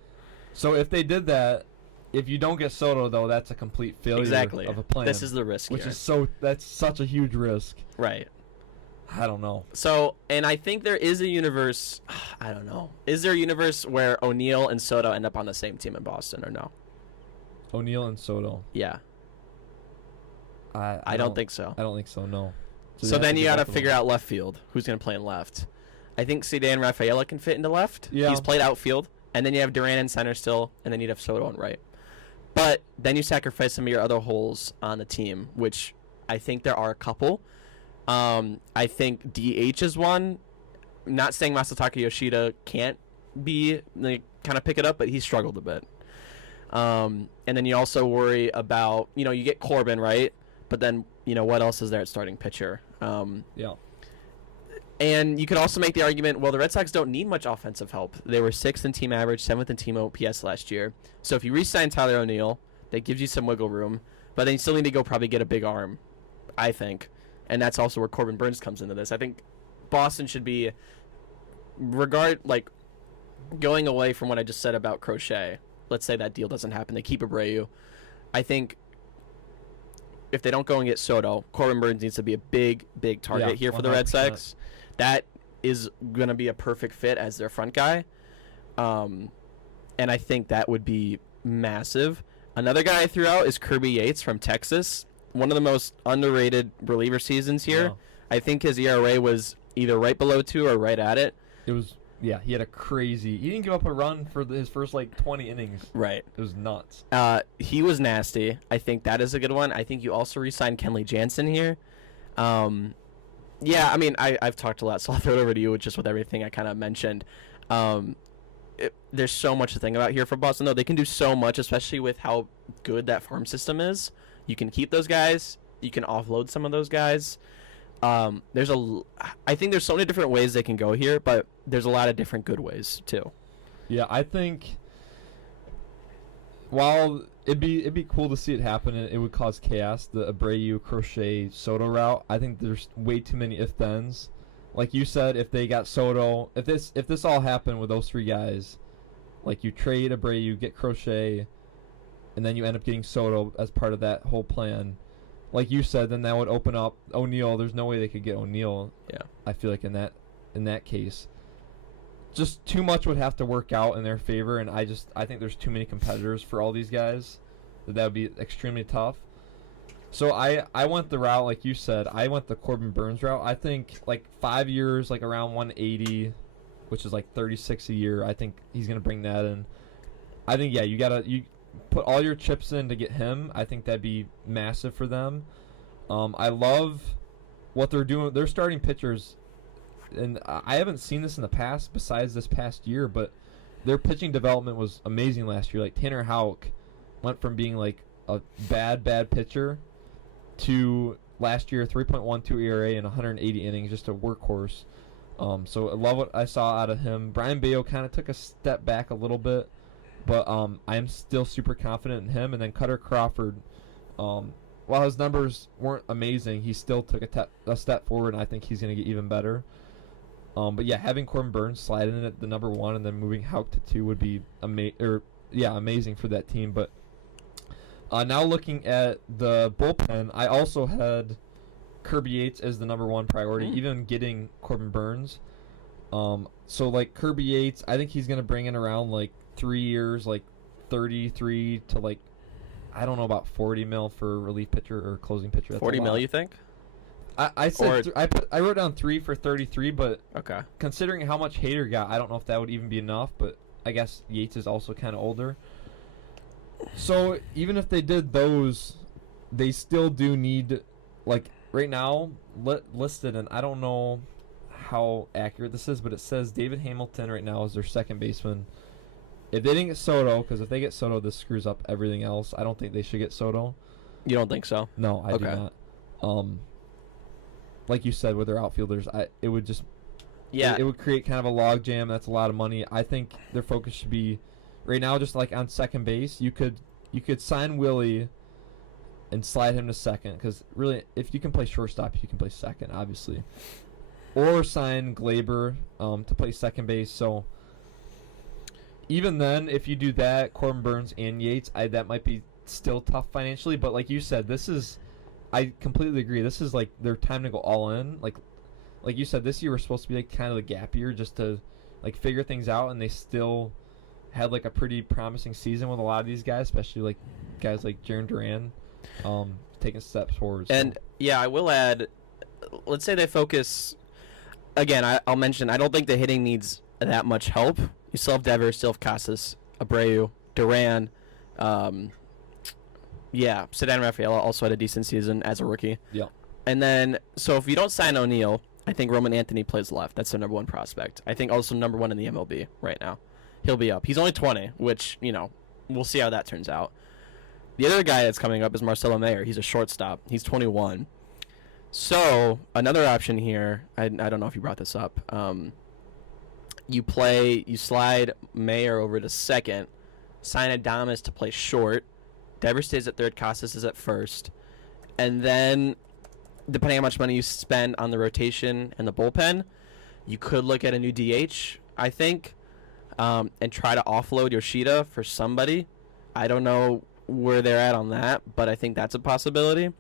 So if they did that, if you don't get Soto, though, that's a complete failure of a plan. This is the risk which here. That's such a huge risk. Right. I don't know. So, and I think there is a universe... I don't know. Is there a universe where O'Neill and Soto end up on the same team in Boston, or no? O'Neill and Soto. Yeah. I don't think so. I don't think so, no. So then you got to figure out left field. Who's going to play in left? I think Cedar Rafaela can fit into left. Yeah. He's played outfield. And then you have Duran in center still. And then you'd have Soto on right. But then you sacrifice some of your other holes on the team, which I think there are a couple. I think DH is one. not saying Masataka Yoshida can't be like kind of pick it up, but he struggled a bit. And then you also worry about, you get Corbin, right? But then, what else is there at starting pitcher? Yeah. And you could also make the argument, well, the Red Sox don't need much offensive help. They were 6th in team average, 7th in team OPS last year. So if you re-sign Tyler O'Neill, that gives you some wiggle room. But then you still need to go probably get a big arm, I think. And that's also where Corbin Burns comes into this. I think Boston should be, going away from what I just said about Crochet. Let's say that deal doesn't happen. They keep Abreu. I think if they don't go and get Soto, Corbin Burns needs to be a big target here for the Red Sox. That is going to be a perfect fit as their front guy. And I think that would be massive. Another guy I threw out is Kirby Yates from Texas. One of the most underrated reliever seasons here. Yeah. I think his ERA was either right below 2 or right at it. It was, he had a crazy... He didn't give up a run for his first, 20 innings. Right. It was nuts. He was nasty. I think that is a good one. I think you also re-signed Kenley Jansen here. Yeah, I mean, I've talked a lot, so I'll throw it over to you just with everything I kind of mentioned. There's so much to think about here for Boston, though. They can do so much, especially with how good that farm system is. You can keep those guys. You can offload some of those guys. I think there's so many different ways they can go here, but there's a lot of different good ways, too. Yeah, I think while it'd be cool to see it happen, and it would cause chaos, the Abreu, Crochet, Soto route, I think there's way too many if-thens. Like you said, if they got Soto, if this all happened with those 3 guys, like you trade Abreu, get Crochet, and then you end up getting Soto as part of that whole plan, like you said, then that would open up O'Neill. There's no way they could get O'Neill. Yeah, I feel like in that case, just too much would have to work out in their favor, and I think there's too many competitors for all these guys that would be extremely tough. So I went the route, like you said, I went the Corbin Burns route. I think 5 years, around 180, which is 36 a year. I think he's gonna bring that in. I think you put all your chips in to get him. I think that'd be massive for them. I love what they're doing. They're starting pitchers, and I haven't seen this in the past besides this past year, but their pitching development was amazing last year. Tanner Houck went from being a bad pitcher to last year 3.12 ERA and 180 innings, just a workhorse. So I love what I saw out of him. Brian Bayo kind of took a step back a little bit, but I'm still super confident in him. And then Cutter Crawford, while his numbers weren't amazing, he still took a step forward, and I think he's going to get even better. But yeah, having Corbin Burns slide in at the number 1 and then moving Houck to 2 would be amazing for that team. But now looking at the bullpen, I also had Kirby Yates as the number 1 priority, even getting Corbin Burns. So Kirby Yates, I think he's going to bring in around 3 years, 33 to I don't know about 40 mil for a relief pitcher or closing pitcher. That's 40 mil, you think? I said I wrote down 3 for 33, but okay. Considering how much Hader got, I don't know if that would even be enough. But I guess Yates is also kind of older. So even if they did those, they still do need right now listed, and I don't know how accurate this is, but it says David Hamilton right now is their second baseman. If they didn't get Soto, because if they get Soto, this screws up everything else. I don't think they should get Soto. You don't think so? No, I do not. Like you said, with their outfielders, it would just it would create kind of a log jam. That's a lot of money. I think their focus should be right now just on second base. You could sign Willie and slide him to second, because really, if you can play shortstop, you can play second, obviously. Or sign Glaber to play second base. So even then, if you do that, Corbin Burns and Yates, that might be still tough financially. But like you said, I completely agree. This is their time to go all in. Like you said, this year was supposed to be kind of the gap year just to figure things out, and they still had a pretty promising season with a lot of these guys, especially guys like Jarren Duran taking steps forward. And yeah, I will add, let's say they focus again. I'll mention I don't think the hitting needs that much help. You still have Devers, still have Casas, Abreu, Duran. Ceddanne Rafaela also had a decent season as a rookie. Yeah. And then, so if you don't sign O'Neill, I think Roman Anthony plays left. That's their number one prospect. I think also number one in the MLB right now. He'll be up. He's only 20, which, we'll see how that turns out. The other guy that's coming up is Marcelo Mayer. He's a shortstop. He's 21. So, another option here, I don't know if you brought this up. You slide Mayer over to second, sign Adames to play short. Devers stays at third, Casas is at first. And then, depending on how much money you spend on the rotation and the bullpen, you could look at a new DH, I think, and try to offload Yoshida for somebody. I don't know where they're at on that, but I think that's a possibility.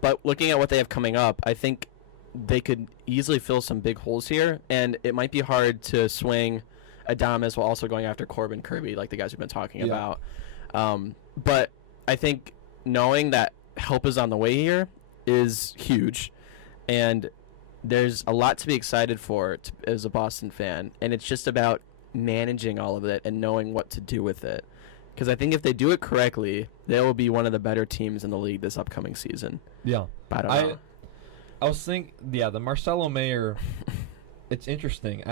But looking at what they have coming up, I think they could easily fill some big holes here, and it might be hard to swing Adames while also going after Corbin Kirby, like the guys we've been talking about. But I think knowing that help is on the way here is huge, and there's a lot to be excited for as a Boston fan, and it's just about managing all of it and knowing what to do with it. Because I think if they do it correctly, they will be one of the better teams in the league this upcoming season. Yeah. But I don't know. I was thinking, the Marcelo Mayer, it's interesting.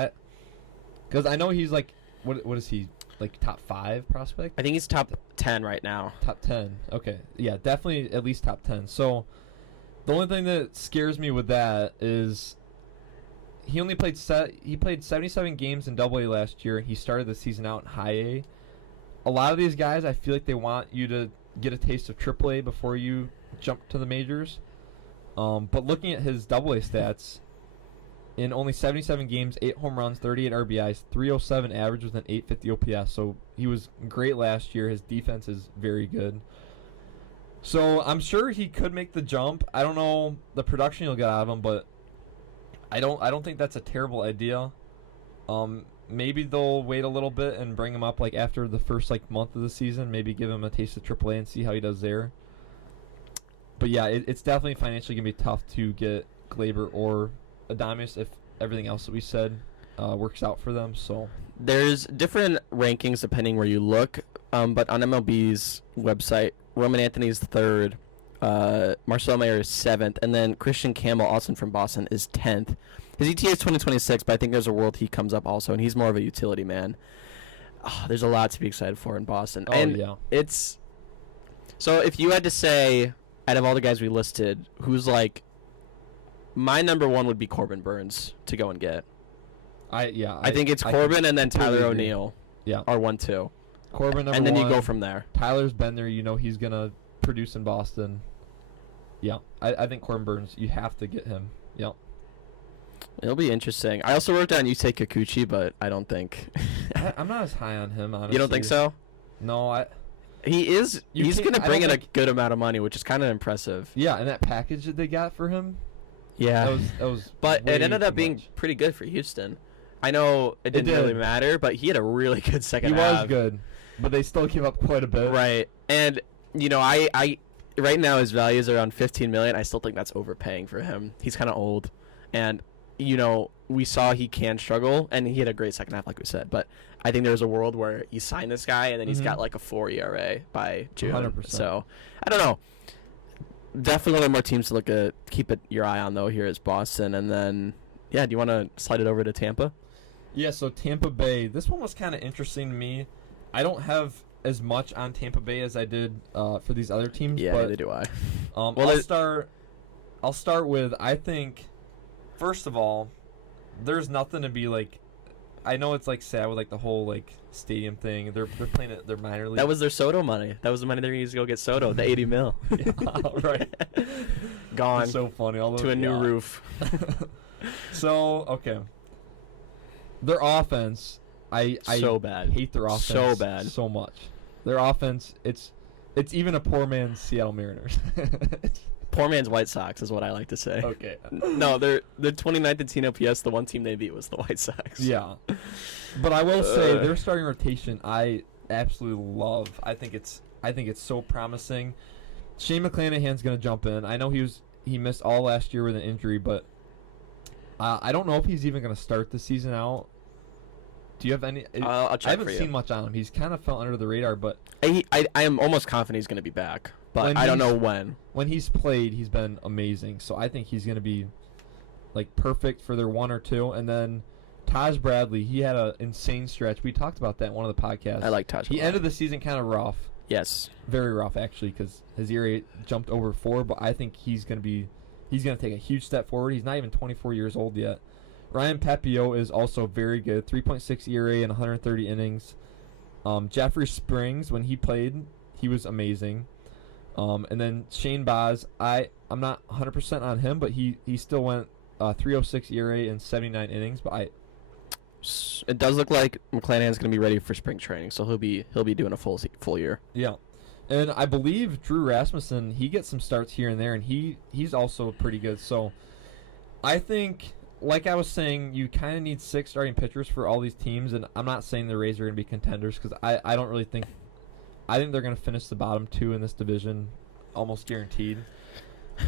Because I know he's like, what is he, like top 5 prospect? I think he's top 10 right now. Top 10. Okay. Yeah, definitely at least top 10. So the only thing that scares me with that is he only played 77 games in Double A last year. He started the season out in High A. A lot of these guys, I feel like they want you to get a taste of Triple A before you jump to the majors. But looking at his Double A stats, in only 77 games, 8 home runs, 38 RBIs, 307 average with an 850 OPS. So he was great last year. His defense is very good. So I'm sure he could make the jump. I don't know the production you'll get out of him, but I don't think that's a terrible idea. Maybe they'll wait a little bit and bring him up like after the first month of the season. Maybe give him a taste of AAA and see how he does there. But yeah, it's definitely financially gonna be tough to get Glaber or Adames if everything else that we said works out for them. So there's different rankings depending where you look. But on MLB's website, Roman Anthony's 3rd, Marcelo Mayer is 7th, and then Christian Campbell, also from Boston, is 10th. His ETA is 2026, but I think there's a world he comes up also, and he's more of a utility man. Oh, there's a lot to be excited for in Boston. Oh, and yeah. It's... So if you had to say, out of all the guys we listed, who's my number one would be Corbin Burns to go and get. I think it's Corbin and then Tyler O'Neill. Yeah. Are 1-2. Corbin number and then one, you go from there. Tyler's been there. He's going to produce in Boston. Yeah. I think Corbin Burns, you have to get him. Yeah. It'll be interesting. I also wrote down Yusei Kikuchi, but I don't think... I'm not as high on him, honestly. You don't think so? No, He's going to bring in a good amount of money, which is kind of impressive. Yeah, and that package that they got for him... Yeah. That was but it ended up being pretty good for Houston. I know it didn't really matter, but he had a really good second half. He was good, but they still gave up quite a bit. Right. And, I right now his value is around $15 million. I still think that's overpaying for him. He's kind of old. And, we saw he can struggle, and he had a great second half, like we said. But I think there's a world where you sign this guy, and then he's got a 4 ERA by June. 100%. So, I don't know. Definitely one of more teams to keep your eye on, though, here is Boston. And then, do you want to slide it over to Tampa? Yeah, so Tampa Bay. This one was kind of interesting to me. I don't have as much on Tampa Bay as I did for these other teams. Yeah, but, neither do I. I'll start with, I think, first of all, there's nothing to be I know it's sad with the whole stadium thing. They're playing at their minor league. That was their Soto money. That was the money they used to go get Soto, the $80 million. Yeah, right. Gone. It's so funny. To a new roof. So, okay. Their offense, I so bad. hate their offense so bad. So much. Their offense, it's even a poor man's Seattle Mariners. Poor man's White Sox is what I like to say. Okay. No, they're 29th in team OPS. The one team they beat was the White Sox. Yeah. But I will say their starting rotation I absolutely love. I think it's so promising. Shane McClanahan's going to jump in. I know he missed all last year with an injury, but I don't know if he's even going to start the season out. Do you have any? I'll check. I haven't seen much on him. He's kind of fell under the radar, but I am almost confident he's going to be back, but I don't know when. When he's played, he's been amazing. So I think he's going to be like perfect for their 1 or 2, and then Taj Bradley, he had an insane stretch. We talked about that in one of the podcasts. I like Taj. He ended the season kind of rough. Yes. Very rough, actually, because his ERA jumped over 4, but I think he's going to take a huge step forward. He's not even 24 years old yet. Ryan Pepio is also very good, 3.6 ERA in 130 innings. Jeffrey Springs, when he played, he was amazing. And then Shane Baz, I'm not 100% on him, but he still went 3.06 ERA in 79 innings. But it does look like McClanahan's going to be ready for spring training, so he'll be doing a full year. Yeah, and I believe Drew Rasmussen, he gets some starts here and there, and he's also pretty good. So I think, like I was saying, you kind of need 6 starting pitchers for all these teams, and I'm not saying the Rays are going to be contenders because I don't really think. I think they're going to finish the bottom 2 in this division, almost guaranteed.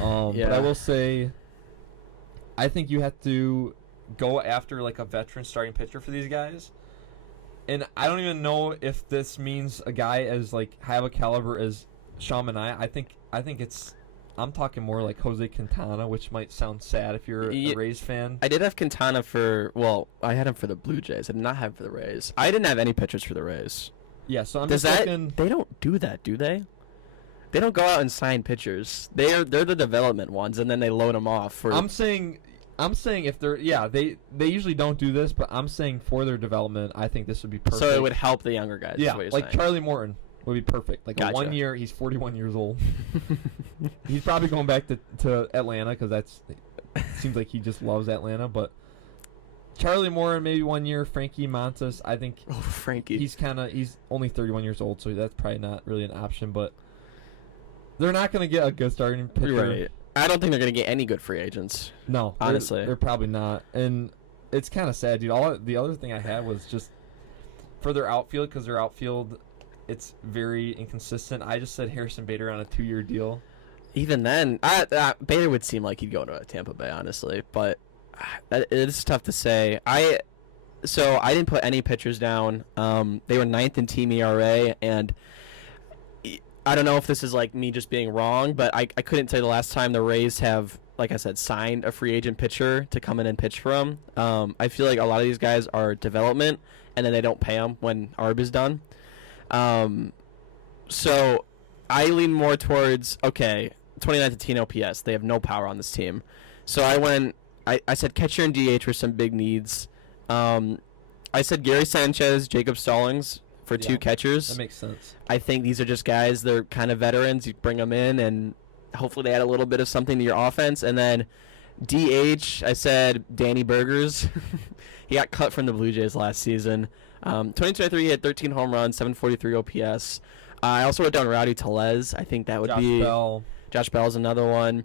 But I will say, I think you have to go after like a veteran starting pitcher for these guys. And I don't even know if this means a guy as like high of a caliber as Sean Manaea. I think I'm talking more like Jose Quintana, which might sound sad if you're a Rays fan. I did have Quintana I had him for the Blue Jays. I did not have him for the Rays. I didn't have any pitchers for the Rays. Yeah, so I'm looking. They don't do that, do they? They don't go out and sign pitchers. They're the development ones, and then they load them off for. I'm saying if they're they usually don't do this, but I'm saying for their development, I think this would be perfect. So it would help the younger guys. Yeah, is what you're like saying. Charlie Morton would be perfect. Like Gotcha. 1 year, he's 41 years old. He's probably going back to Atlanta because it seems like he just loves Atlanta. But Charlie Morton, maybe 1 year. Frankie Montas, I think. Oh, Frankie. He's only 31 years old, so that's probably not really an option. But they're not going to get a good starting pitcher. Right. I don't think they're going to get any good free agents. No, honestly, they're probably not. And it's kind of sad, dude. The other thing I had was just for their outfield, because their outfield, it's very inconsistent. I just said Harrison Bader on a 2-year deal. Even then, Bader would seem like he'd go to Tampa Bay, honestly. But it is tough to say. So I didn't put any pitchers down. They were 9th in team ERA, and I don't know if this is like me just being wrong, but I couldn't tell you the last time the Rays have, like I said, signed a free agent pitcher to come in and pitch for them. I feel like a lot of these guys are development, and then they don't pay them when ARB is done. So I lean more towards, 29th to team OPS. They have no power on this team. So I said catcher and DH were some big needs. I said Gary Sanchez, Jacob Stallings for 2 catchers. That makes sense. I think these are just guys, they're kind of veterans. You bring them in, and hopefully they add a little bit of something to your offense. And then DH, I said Danny Burgers. He got cut from the Blue Jays last season. 2023, he had 13 home runs, 743 OPS. I also wrote down Rowdy Tellez. I think that would be... Josh Bell's another one.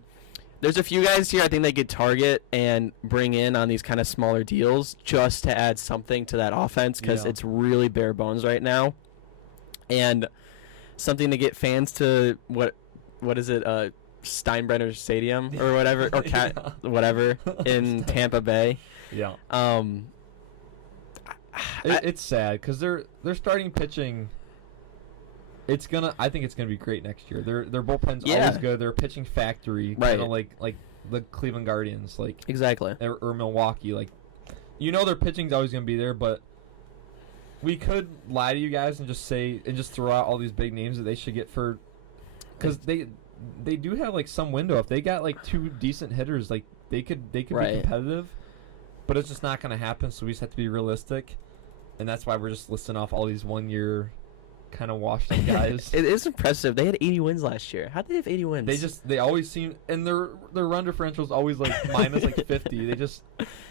There's a few guys here I think they could target and bring in on these kind of smaller deals just to add something to that offense because it's really bare bones right now. And something to get fans to, what is it, Steinbrenner Stadium or whatever, or whatever in Tampa Bay. Yeah. It's sad because their starting pitching... I think it's gonna be great next year. Their bullpen's always good. They're a pitching factory, kind of like the Cleveland Guardians, like exactly, or Milwaukee. Like, their pitching's always gonna be there. But we could lie to you guys and just throw out all these big names that they should get for, because they do have like some window. If they got like 2 decent hitters, like they could be competitive. But it's just not gonna happen. So we just have to be realistic, and that's why we're just listing off all these 1-year. Kind of washed up guys. It is impressive. They had 80 wins last year. How did they have 80 wins? They always seem, and their run differential is always like minus like 50.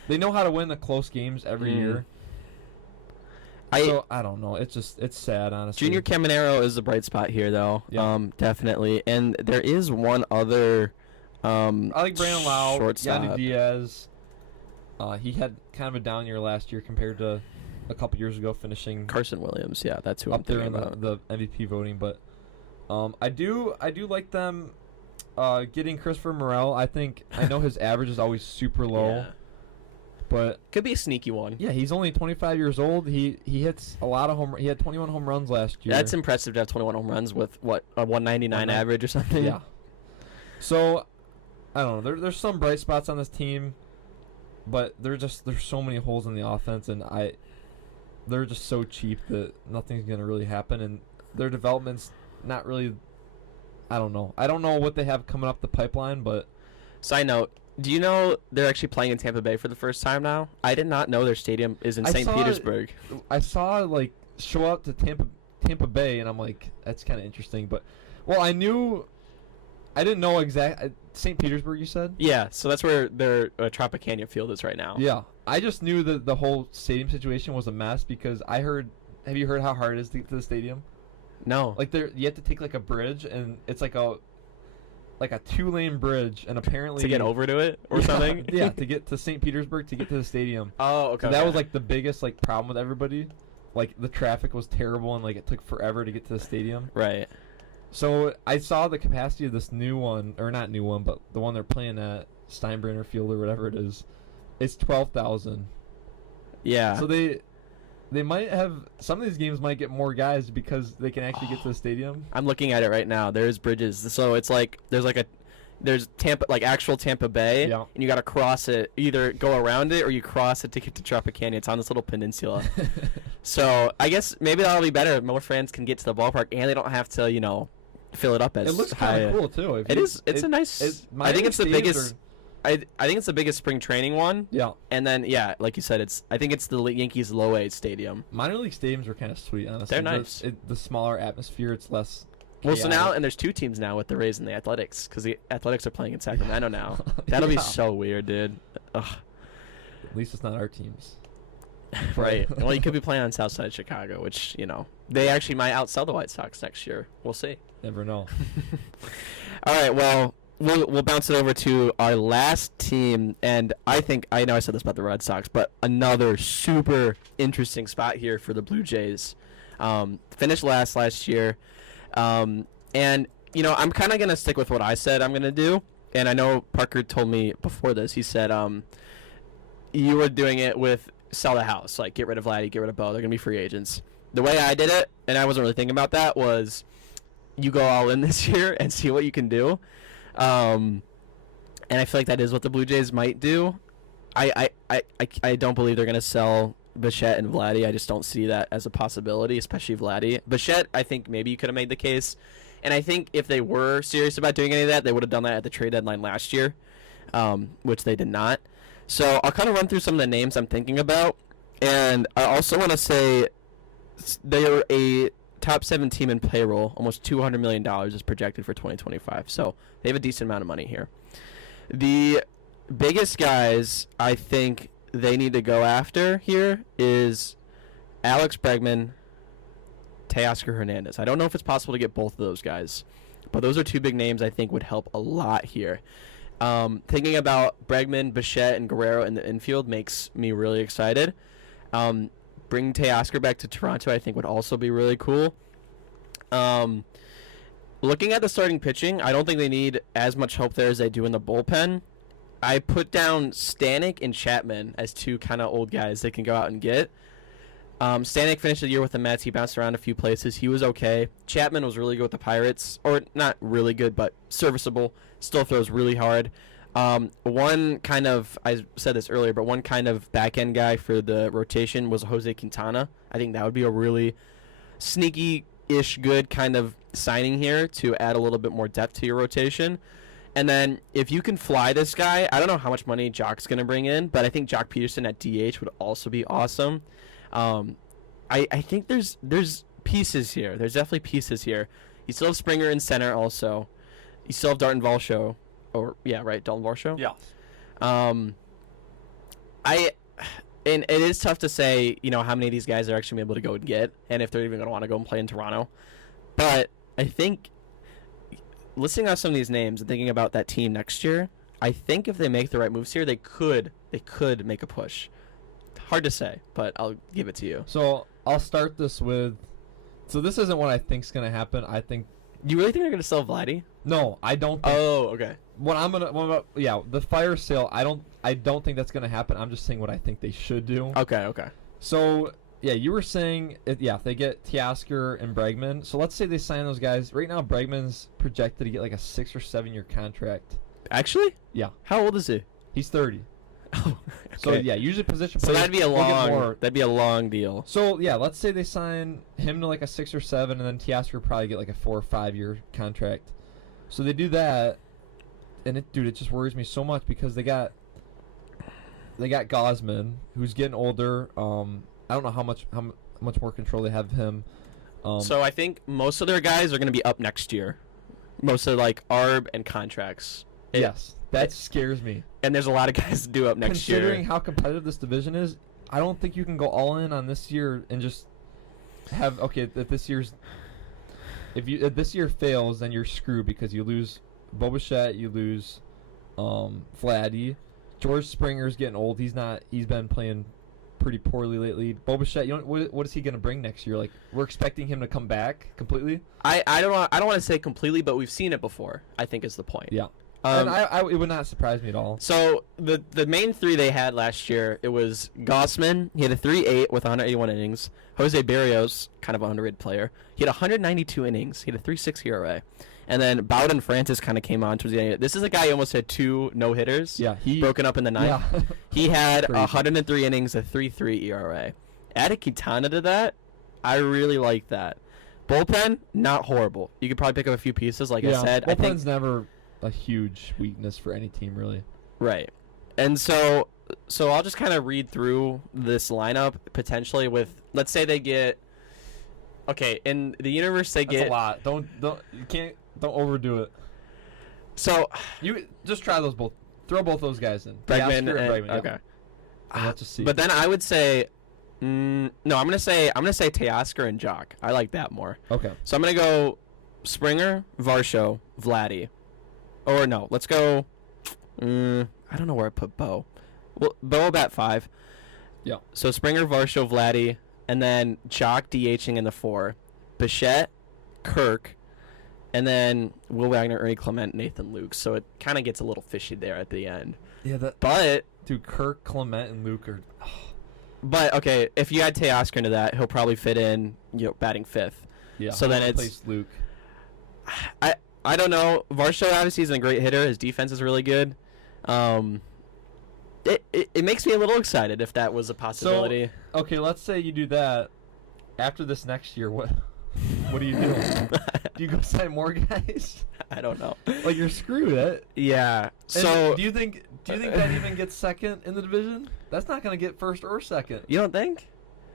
They know how to win the close games every year. I don't know. It's sad, honestly. Junior Caminero is a bright spot here, though. Yeah. Definitely. And there is one other. I like Brandon Lau, shortstop. Yandy Diaz. He had kind of a down year last year compared to a couple years ago, finishing Carson Williams. Yeah, that's who up I'm there thinking in about. the MVP voting. But I do like them getting Christopher Morel. I know his average is always super low, but could be a sneaky one. Yeah, he's only 25 years old. He hits a lot of he had 21 home runs last year. That's impressive to have 21 home runs with what, a 199 average or something. Yeah. So I don't know. There's some bright spots on this team. but there's so many holes in the offense, and they're just so cheap that nothing's gonna really happen, and their development's not really. I don't know what they have coming up the pipeline, but. Side note. Do you know they're actually playing in Tampa Bay for the first time now? I did not know their stadium is in St. Petersburg. I saw show up to Tampa Bay, and I'm like, that's kind of interesting. But I didn't know exact St. Petersburg. You said? Yeah, so that's where their Tropicana field is right now. Yeah, I just knew that the whole stadium situation was a mess because I heard. Have you heard how hard it is to get to the stadium? No. You have to take a bridge, and it's like a 2-lane bridge, and apparently to get over to it or something. Yeah, to get to St. Petersburg to get to the stadium. Oh, okay. So that was the biggest problem with everybody. The traffic was terrible, and it took forever to get to the stadium. Right. So I saw the capacity of this new one, or not new one, but the one they're playing at Steinbrenner Field or whatever it is. It's 12,000. Yeah. So they might have some of these games might get more guys because they can actually get to the stadium. I'm looking at it right now. There's bridges. So it's there's Tampa, actual Tampa Bay, Yeah. and you got to cross it. Either go around it or you cross it to get to Tropicana. It's on this little peninsula. So I guess maybe that'll be better. More fans can get to the ballpark, and they don't have to, fill it up as It looks high. kind of cool too. It's a nice. I think it's the biggest. I think it's the biggest spring training one. Yeah. And then like you said, I think it's the Yankees low A stadium. Minor league stadiums are kind of sweet, honestly. They're nice. The smaller atmosphere, it's less. Well, so now, chaotic. and there's 2 teams now with the Rays and the Athletics, because the Athletics are playing in Sacramento now. That'll be so weird, dude. Ugh. At least it's not our teams. Right. Well, you could be playing on South Side Chicago, which, they actually might outsell the White Sox next year. We'll see. Never know. All right, well, we'll bounce it over to our last team, and I know I said this about the Red Sox, but another super interesting spot here for the Blue Jays. Finished last year, and I'm kind of gonna stick with what I said I'm gonna do, and I know Parker told me before this. He said you were doing it with sell the house, get rid of Vladdy, get rid of Bo. They're gonna be free agents. The way I did it, and I wasn't really thinking about that, was you go all in this year and see what you can do. And I feel like that is what the Blue Jays might do. I don't believe they're going to sell Bichette and Vladdy. I just don't see that as a possibility, especially Vladdy. Bichette, I think maybe you could have made the case. And I think if they were serious about doing any of that, they would have done that at the trade deadline last year, which they did not. So I'll kind of run through some of the names I'm thinking about. And I also want to say they're a top 7 team in payroll. Almost $200 million is projected for 2025. So they have a decent amount of money here. The biggest guys I think they need to go after here is Alex Bregman, Teoscar Hernandez. I don't know if it's possible to get both of those guys, but those are 2 big names I think would help a lot here. Thinking about Bregman, Bichette, and Guerrero in the infield makes me really excited. Bring Teoscar back to Toronto I think would also be really cool. Looking at the starting pitching, I don't think they need as much help there as they do in the bullpen. I put down Stanek and Chapman as 2 kind of old guys they can go out and get. Stanek finished the year with the Mets. He bounced around a few places. He was okay. Chapman was really good with the Pirates. Or not really good, but serviceable. Still throws really hard. One kind of, I said this earlier, but one kind of back-end guy for the rotation was Jose Quintana. I think that would be a really sneaky-ish good kind of signing here to add a little bit more depth to your rotation. And then if you can fly this guy, I don't know how much money Jock's going to bring in, but I think Jock Peterson at DH would also be awesome. I think there's pieces here. There's definitely pieces here. You still have Springer in center also. You still have Dalton Varsho. Dalton Varsho? Yeah. And it is tough to say, how many of these guys are actually able to go and get, and if they're even going to want to go and play in Toronto. But I think listening on some of these names and thinking about that team next year, I think if they make the right moves here, they could make a push. Hard to say, but I'll give it to you. So I'll start this with. So this isn't what I think's gonna happen. I think. You really think they're gonna sell Vladdy? No, I don't. Think, okay. The fire sale. I don't think that's gonna happen. I'm just saying what I think they should do. Okay. So yeah, you were saying if they get Teoscar and Bregman. So let's say they sign those guys. Right now, Bregman's projected to get like a 6 or 7 year contract. Actually? Yeah. How old is he? He's 30. Oh, So yeah, usually position. So players that'd be a will get long. more. That'd be a long deal. So yeah, let's say they sign him to like a 6 or 7, and then Teoscar would probably get like a 4 or 5 year contract. So they do that, and it just worries me so much because they got Gosman, who's getting older. I don't know how much more control they have of him. So I think most of their guys are going to be up next year. Most of like ARB and contracts. Yes, that scares me. And there's a lot of guys to do up next year. Considering how competitive this division is, I don't think you can go all in on this year and just have if this year fails, then you're screwed because you lose Bobichette, you lose Vladdy. George Springer's getting old. He's been playing pretty poorly lately. Bobichette, what is he going to bring next year? Like, we're expecting him to come back completely. I don't want to say completely, but we've seen it before, I think is the point. Yeah. And it would not surprise me at all. So the main three they had last year, it was Gossman. He had a 3.8 with 181 innings. Jose Barrios, kind of an underrated player. He had 192 innings. He had a 3.6 ERA. And then Bowden Francis kind of came on towards the end. This is a guy who almost had 2 no-hitters. Yeah, broken up in the ninth. Yeah. He had 103 innings, a 3.3 ERA. Added Quintana to that, I really like that. Bullpen, not horrible. You could probably pick up a few pieces, like I said. Bullpen's never a huge weakness for any team, really. Right. And so I'll just kind of read through this lineup potentially with, let's say they get, okay, in the universe they get. That's a lot. Don't overdo it. So you just try those both. Throw both those guys in. Bregman and Bregman. okay. Let's just see. But then I would say, no, I'm gonna say Teoscar and Jock. I like that more. Okay. So I'm gonna go Springer, Varsho, Vladdy. Or no, let's go. I don't know where I put Bo. Well, Bo will bat 5. Yeah. So Springer, Varsho, Vladdy, and then Jock DHing in the 4. Bichette, Kirk, and then Will Wagner, Ernie Clement, Nathan Luke. So it kind of gets a little fishy there at the end. Yeah, but dude, Kirk, Clement, and Luke are. Oh. But okay, if you add Teoscar into that, he'll probably fit in, batting 5th. Yeah. So then it's Luke. I don't know. Varsho obviously is a great hitter. His defense is really good. It makes me a little excited if that was a possibility. So, okay, let's say you do that. After this next year, what do you do? Do you go sign more guys? I don't know. Like, you're screwed. Yeah. So do you think that even gets second in the division? That's not going to get first or second. You don't think?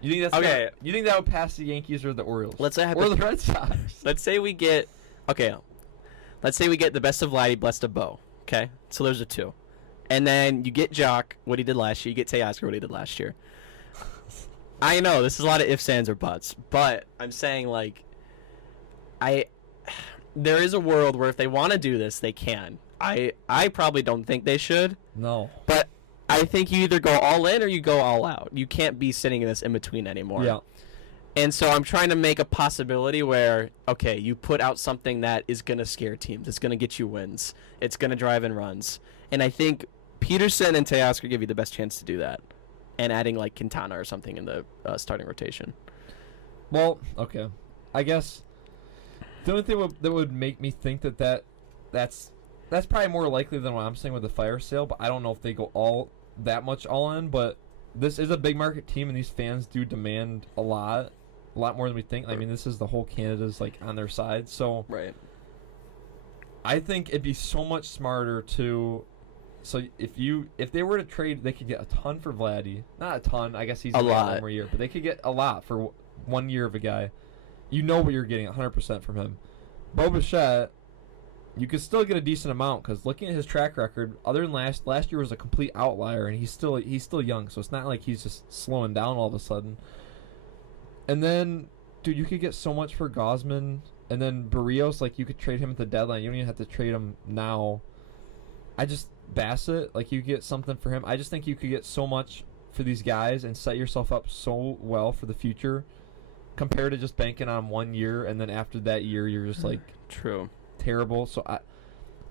You think that's okay? You think that would pass the Yankees or the Orioles? Let's say or the Red Sox. Let's say we get the best of Vladdy, best of Bo. Okay, so those are 2, and then you get Jock, what he did last year. You get Teoscar, what he did last year. I know this is a lot of ifs, ands, or buts, but I'm saying there is a world where if they want to do this, they can. I probably don't think they should. No. But I think you either go all in or you go all out. You can't be sitting in this in between anymore. Yeah. And so I'm trying to make a possibility where, okay, you put out something that is going to scare teams. It's going to get you wins. It's going to drive in runs. And I think Peterson and Teoscar give you the best chance to do that. And adding like Quintana or something in the starting rotation. Well, okay. I guess the only thing that would make me think that's probably more likely than what I'm saying with the fire sale, but I don't know if they go that much all in. But this is a big market team, and these fans do demand a lot more than we think. I mean, this is the whole Canada's like on their side, so right. I think it'd be so much smarter to. So if they were to trade, they could get a ton for Vladdy. Not a ton, I guess he's a lot. One more year, but they could get a lot for 1 year of a guy. You know what you're getting 100% from him. Bobichette, you could still get a decent amount because looking at his track record, other than last year was a complete outlier, and he's still young, so it's not like he's just slowing down all of a sudden. And then, dude, you could get so much for Gosman, and then Barrios, like you could trade him at the deadline. You don't even have to trade him now. Bassett, like you get something for him. I just think you could get so much for these guys and set yourself up so well for the future compared to just banking on 1 year and then after that year you're just like true terrible. So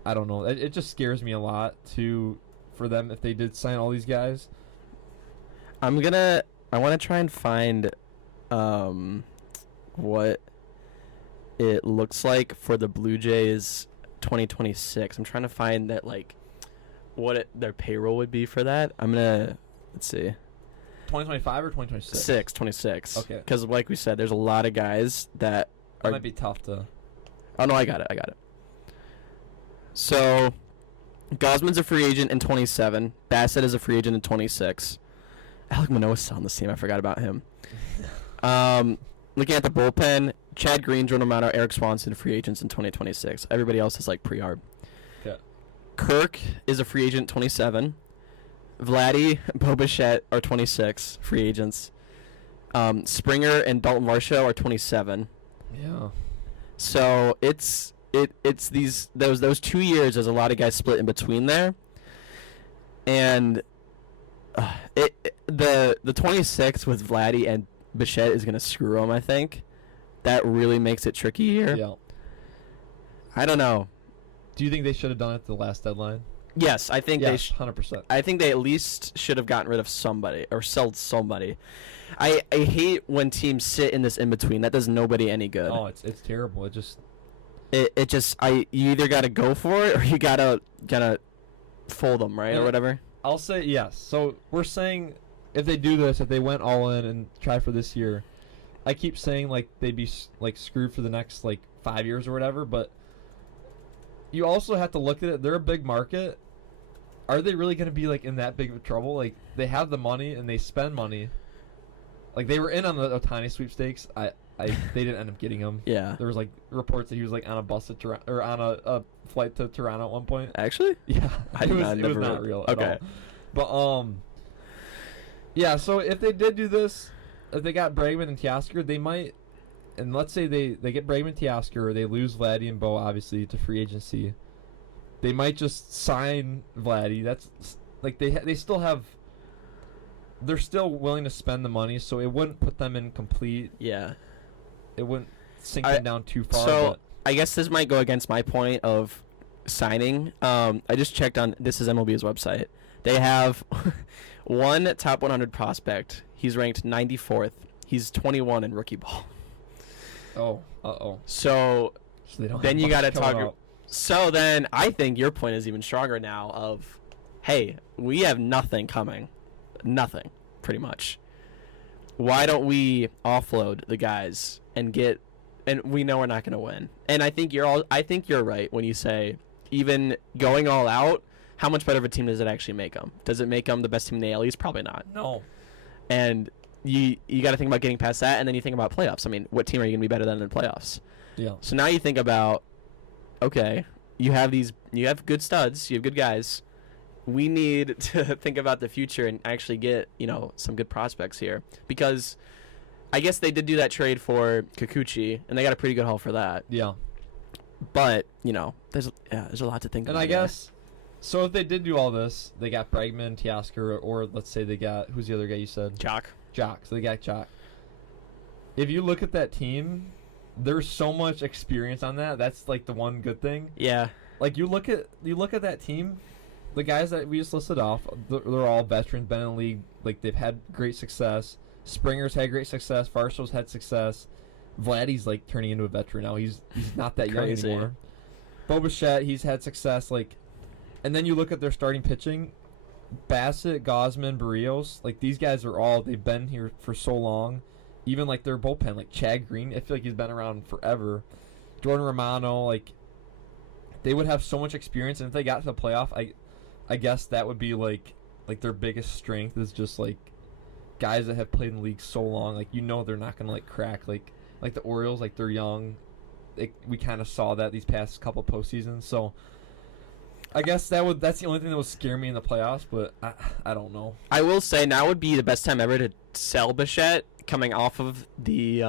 I don't know. It just scares me a lot for them if they did sign all these guys. I want to try and find what it looks like for the Blue Jays 2026. I'm trying to find that, like, what their payroll would be for that. I'm gonna Let's see. 2025 or 2026? 26. Okay. Because like we said, there's a lot of guys that That might be tough to... Oh, no, I got it. So, Gosman's a free agent in 27. Bassett is a free agent in 26. Alec Manoah's still on this team. I forgot about him. Looking at the bullpen, Chad Green, Jordan Romano, Eric Swanson, free agents in 2026. Everybody else is like pre-arb. Okay. Kirk is a free agent 27. Vladdy, Bo Bichette are 26 free agents. Springer and Dalton Varsho are 27. Yeah. So it's those 2 years. There's a lot of guys split in between there, and the 26 with Vladdy and Bichette is gonna screw them. I think that really makes it tricky here. Yeah. I don't know. Do you think they should have done it at the last deadline? Yes, I think they 100%. I think they at least should have gotten rid of somebody or sold somebody. I hate when teams sit in this in between. That does nobody any good. Oh, it's terrible. You either gotta go for it or you gotta fold them, right, or whatever. I'll say yes. So we're saying if they do this, if they went all in and try for this year, I keep saying like they'd be like screwed for the next like 5 years or whatever, but you also have to look at it. They're a big market. Are they really going to be like in that big of trouble? Like they have the money and they spend money. Like they were in on the Otani sweepstakes. They didn't end up getting him. Yeah. There was like reports that he was like on a bus to Toronto or on a flight to Toronto at one point. Actually? Yeah. It was not real at all. But yeah. So if they did do this, if they got Bregman and Teoscar, they might. And let's say they get Bregman and Teoscar, or they lose Vladdy and Bo obviously to free agency. They might just sign Vladdy. That's like they still have. They're still willing to spend the money, so it wouldn't put them in complete. Yeah. It wouldn't sink them down too far. So I guess this might go against my point of signing. I just checked on this is MLB's website. They have one top 100 prospect. He's ranked 94th. He's 21 in rookie ball. Oh. Uh-oh. So then you got to talk. Out. So then I think your point is even stronger now of, hey, we have nothing coming. Nothing, pretty much. Why don't we offload the guys and we know we're not going to win. And I think you're right when you say even going all out, how much better of a team does it actually make them? Does it make them the best team in the AL East? Probably not. No. And you got to think about getting past that, and then you think about playoffs. I mean, what team are you going to be better than in the playoffs? Yeah. So now you think about, okay, you have good studs, you have good guys. We need to think about the future and actually get, some good prospects here. Because I guess they did do that trade for Kikuchi, and they got a pretty good haul for that. Yeah. But, there's a lot to think about. And I guess, so if they did do all this, they got Bregman, Teoscar, or let's say they got, who's the other guy you said? Jock. So they got Jock. If you look at that team, there's so much experience on that. That's like the one good thing. Yeah. Like you look at that team, the guys that we just listed off, they're all veterans, been in the league. Like they've had great success. Springer's had great success. Varsho's had success. Vladdy's like turning into a veteran now. He's not that young anymore. Bo Bichette, he's had success. Like, and then you look at their starting pitching. Bassett, Gosman, Barrios, like these guys they've been here for so long. Even like their bullpen, like Chad Green, I feel like he's been around forever. Jordan Romano, like they would have so much experience, and if they got to the playoff, I guess that would be like their biggest strength is just like guys that have played in the league so long. Like they're not gonna like crack like the Orioles, like they're young. We kind of saw that these past couple postseasons, so. I guess that's the only thing that would scare me in the playoffs, but I don't know. I will say now would be the best time ever to sell Bichette coming off of the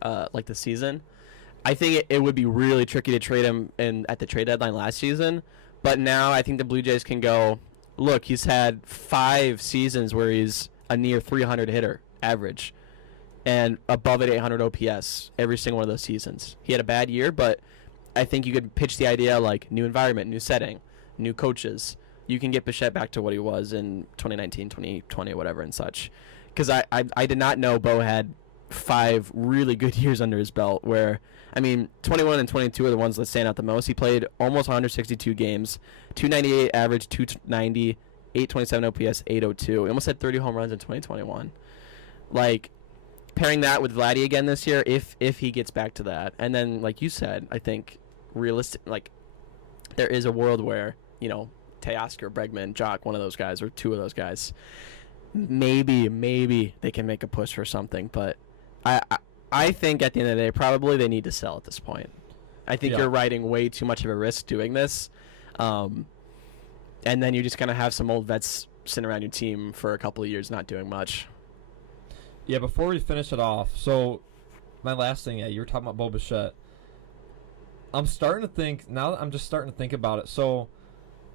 the season. I think it would be really tricky to trade him at the trade deadline last season, but now I think the Blue Jays can go, look, he's had 5 seasons where he's a near 300 hitter average and above at 800 OPS every single one of those seasons. He had a bad year, but I think you could pitch the idea like new environment, new setting, new coaches. You can get Bichette back to what he was in 2019, 2020, whatever and such. Because I did not know Bo had 5 really good years under his belt where, 21 and 22 are the ones that stand out the most. He played almost 162 games, 298 average, 290 827 OPS, 802. He almost had 30 home runs in 2021. Like, pairing that with Vladdy again this year, if he gets back to that, and then like you said, I think realistic, like there is a world where Teoscar, Bregman, Jock, one of those guys or two of those guys, maybe they can make a push for something. But I think at the end of the day, probably they need to sell at this point. I think you're riding way too much of a risk doing this, and then you're just gonna have some old vets sitting around your team for a couple of years not doing much. Yeah, before we finish it off, so my last thing, you were talking about Bo Bichette. I'm just starting to think about it. So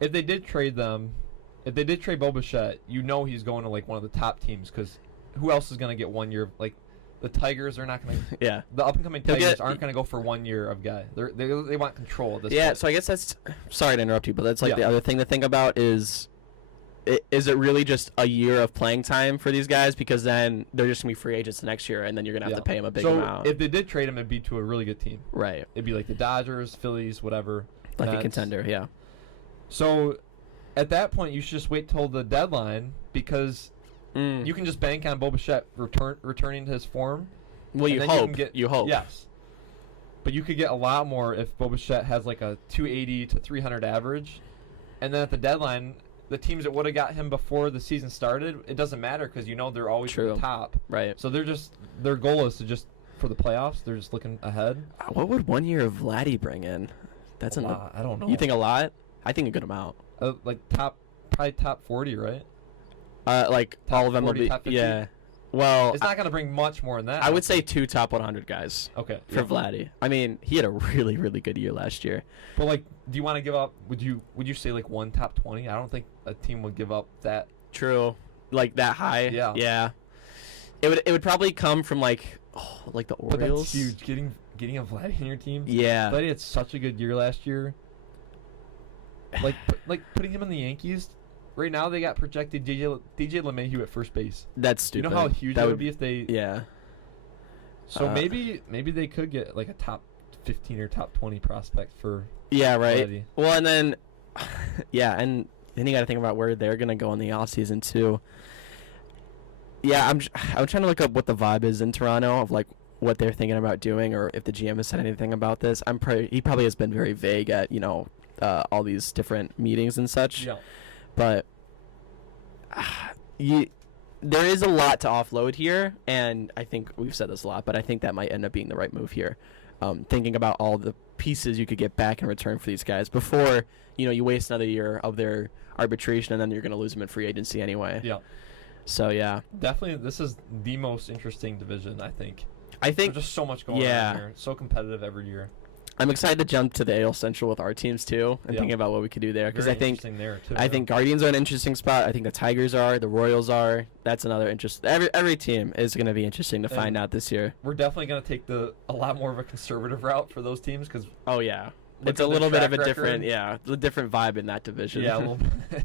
if they did trade Bo Bichette, he's going to like one of the top teams, because who else is going to get 1 year? Like the Tigers are not going to. Yeah. The up and coming Tigers aren't going to go for 1 year of guy. They want control at this point. So I guess that's. Sorry to interrupt you, but that's like the other thing to think about is it really just a year of playing time for these guys? Because then they're just going to be free agents next year, and then you're going to have to pay them a big amount. So if they did trade him, it'd be to a really good team. Right. It'd be like the Dodgers, Phillies, whatever. Like a contender, yeah. So at that point, you should just wait till the deadline, because you can just bank on Bo Bichette returning to his form. Well, you hope. Yes. But you could get a lot more if Bo Bichette has like a 280 to 300 average. And then at the deadline, the teams that would have got him before the season started, it doesn't matter, because they're always at the top. Right. So their goal is to just, for the playoffs, they're just looking ahead. What would 1 year of Vladdy bring in? That's a lot. I don't know. You think a lot? I think a good amount. Like probably top 40, right? Like top all of them 40, will be. Top 50? Yeah. Well, it's not going to bring much more than that. I would say 2 top 100 guys. Okay. For Vladdy. I mean, he had a really, really good year last year. But like, do you want to give up? Would you say like 1 top 20? I don't think a team would give up that. True. Like that high. Yeah. Yeah. It would probably come from like the Orioles. But that's huge. Getting a Vladdy in your team. Yeah. Vladdy had such a good year last year. Like putting him in the Yankees. Right now they got projected DJ LeMahieu at first base. That's stupid. You know how huge that would be if they. Yeah. So maybe they could get like a top 15 or top 20 prospect for. Yeah. Right. Vladdy. Well, and then, and then you got to think about where they're gonna go in the offseason too. Yeah, I'm trying to look up what the vibe is in Toronto of like what they're thinking about doing, or if the GM has said anything about this. He probably has been very vague at all these different meetings and such. Yeah. But there is a lot to offload here, and I think we've said this a lot, but I think that might end up being the right move here. Thinking about all the pieces you could get back in return for these guys before you waste another year of their arbitration, and then you're going to lose them in free agency anyway. Yeah. So yeah, definitely, this is the most interesting division. I think there's just so much going on here. It's so competitive every year. I'm excited to jump to the AL Central with our teams too, and thinking about what we could do there, because I think Guardians are an interesting spot. I think the Tigers are, the Royals are. That's another interest. Every team is going to be interesting to find out this year. We're definitely going to take a lot more of a conservative route for those teams, because it's a little bit of a different vibe in that division. Yeah, a little bit.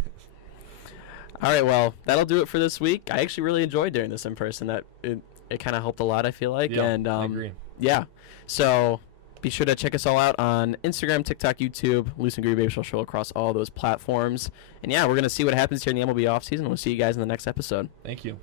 All right, well, that'll do it for this week. I actually really enjoyed doing this in person. It kind of helped a lot, I feel like. Yeah, and I agree. Yeah, so be sure to check us all out on Instagram, TikTok, YouTube, Loose and Groovy Baseball Show across all those platforms. And yeah, we're going to see what happens here in the MLB offseason. We'll see you guys in the next episode. Thank you.